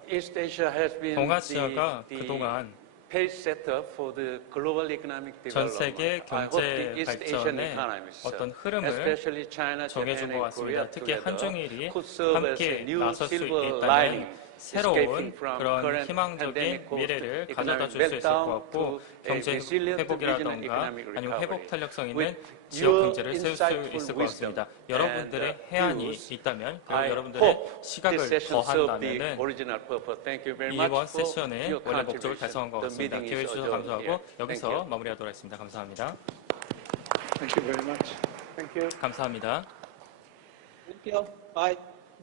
East Asia has been 동아시아가 the 그동안 pace setter for the global economic 전 development. 세계 I hope the 경제 East Asian 발전의 economies, 어떤 흐름을 especially China, Japan, 정해준 것 and Korea 같습니다. 특히 together, 한중일이 could serve as a 함께 new 나설 수 silver 있다면 lining, 새로운 escaping from 그런 current 희망적인 pandemic-caused 미래를 가져다 economic 줄 수 있을 것 meltdown 같고 to a 경제 resilient 회복이라던가 regional economic 아니면 recovery. 회복 탄력성 있는 With 지역 your 경제를 세울 수 insightful 있을 것 wisdom 같습니다. 여러분들의 and 해안이 views, 있다면 그리고 I 여러분들의 hope 시각을 this session served the 더한다면은 original purpose. Thank you very much 이번 for 세션의 your 원래 목적을 contribution. 달성한 것 The 같습니다. meeting 기회해 is 주셔서 adjourned 감사하고 here. Thank 여기서 you. 마무리하도록 하겠습니다. 감사합니다. Thank you very much. Thank you. 감사합니다. Thank you. Bye.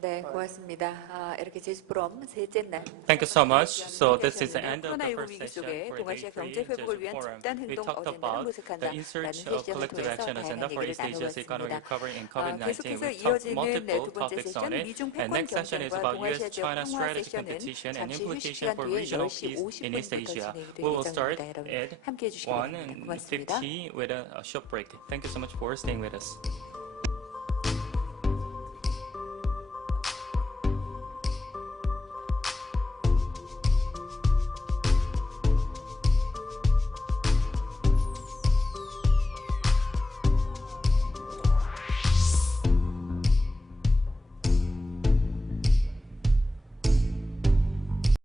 네, 고맙습니다. 이렇게 제주포럼 셋째 날. Thank you so much. So this is the end of the 코로나19 first 위기 session 속에 for 동아시아 Day 3 경제 회복을 위한 Jeju Forum. 집단 We 행동 talked 어젠다를 about 모색한다라는 the in-search of 세션을 collective 통해서 action agenda 다양한 for 얘기를 East Asia's economic 나눠봤습니다. recovery in COVID-19. 계속해서 We talked 이어지는 두 multiple 번째 topics 세션 on it. 미중 And 패권 next session is 경쟁과 about 동아시아 U.S. 지역 China 평화 strategy 세션은 competition and 잠시 휴식 implication 시간 for 뒤에 regional 10시 peace in East 50분부터 Asia. 진행이 될 We will start 예정입니다. 여러분 at 함께해 주시기 바랍니다. 고맙습니다. 1:50 with a short break. Thank you so much for staying with us.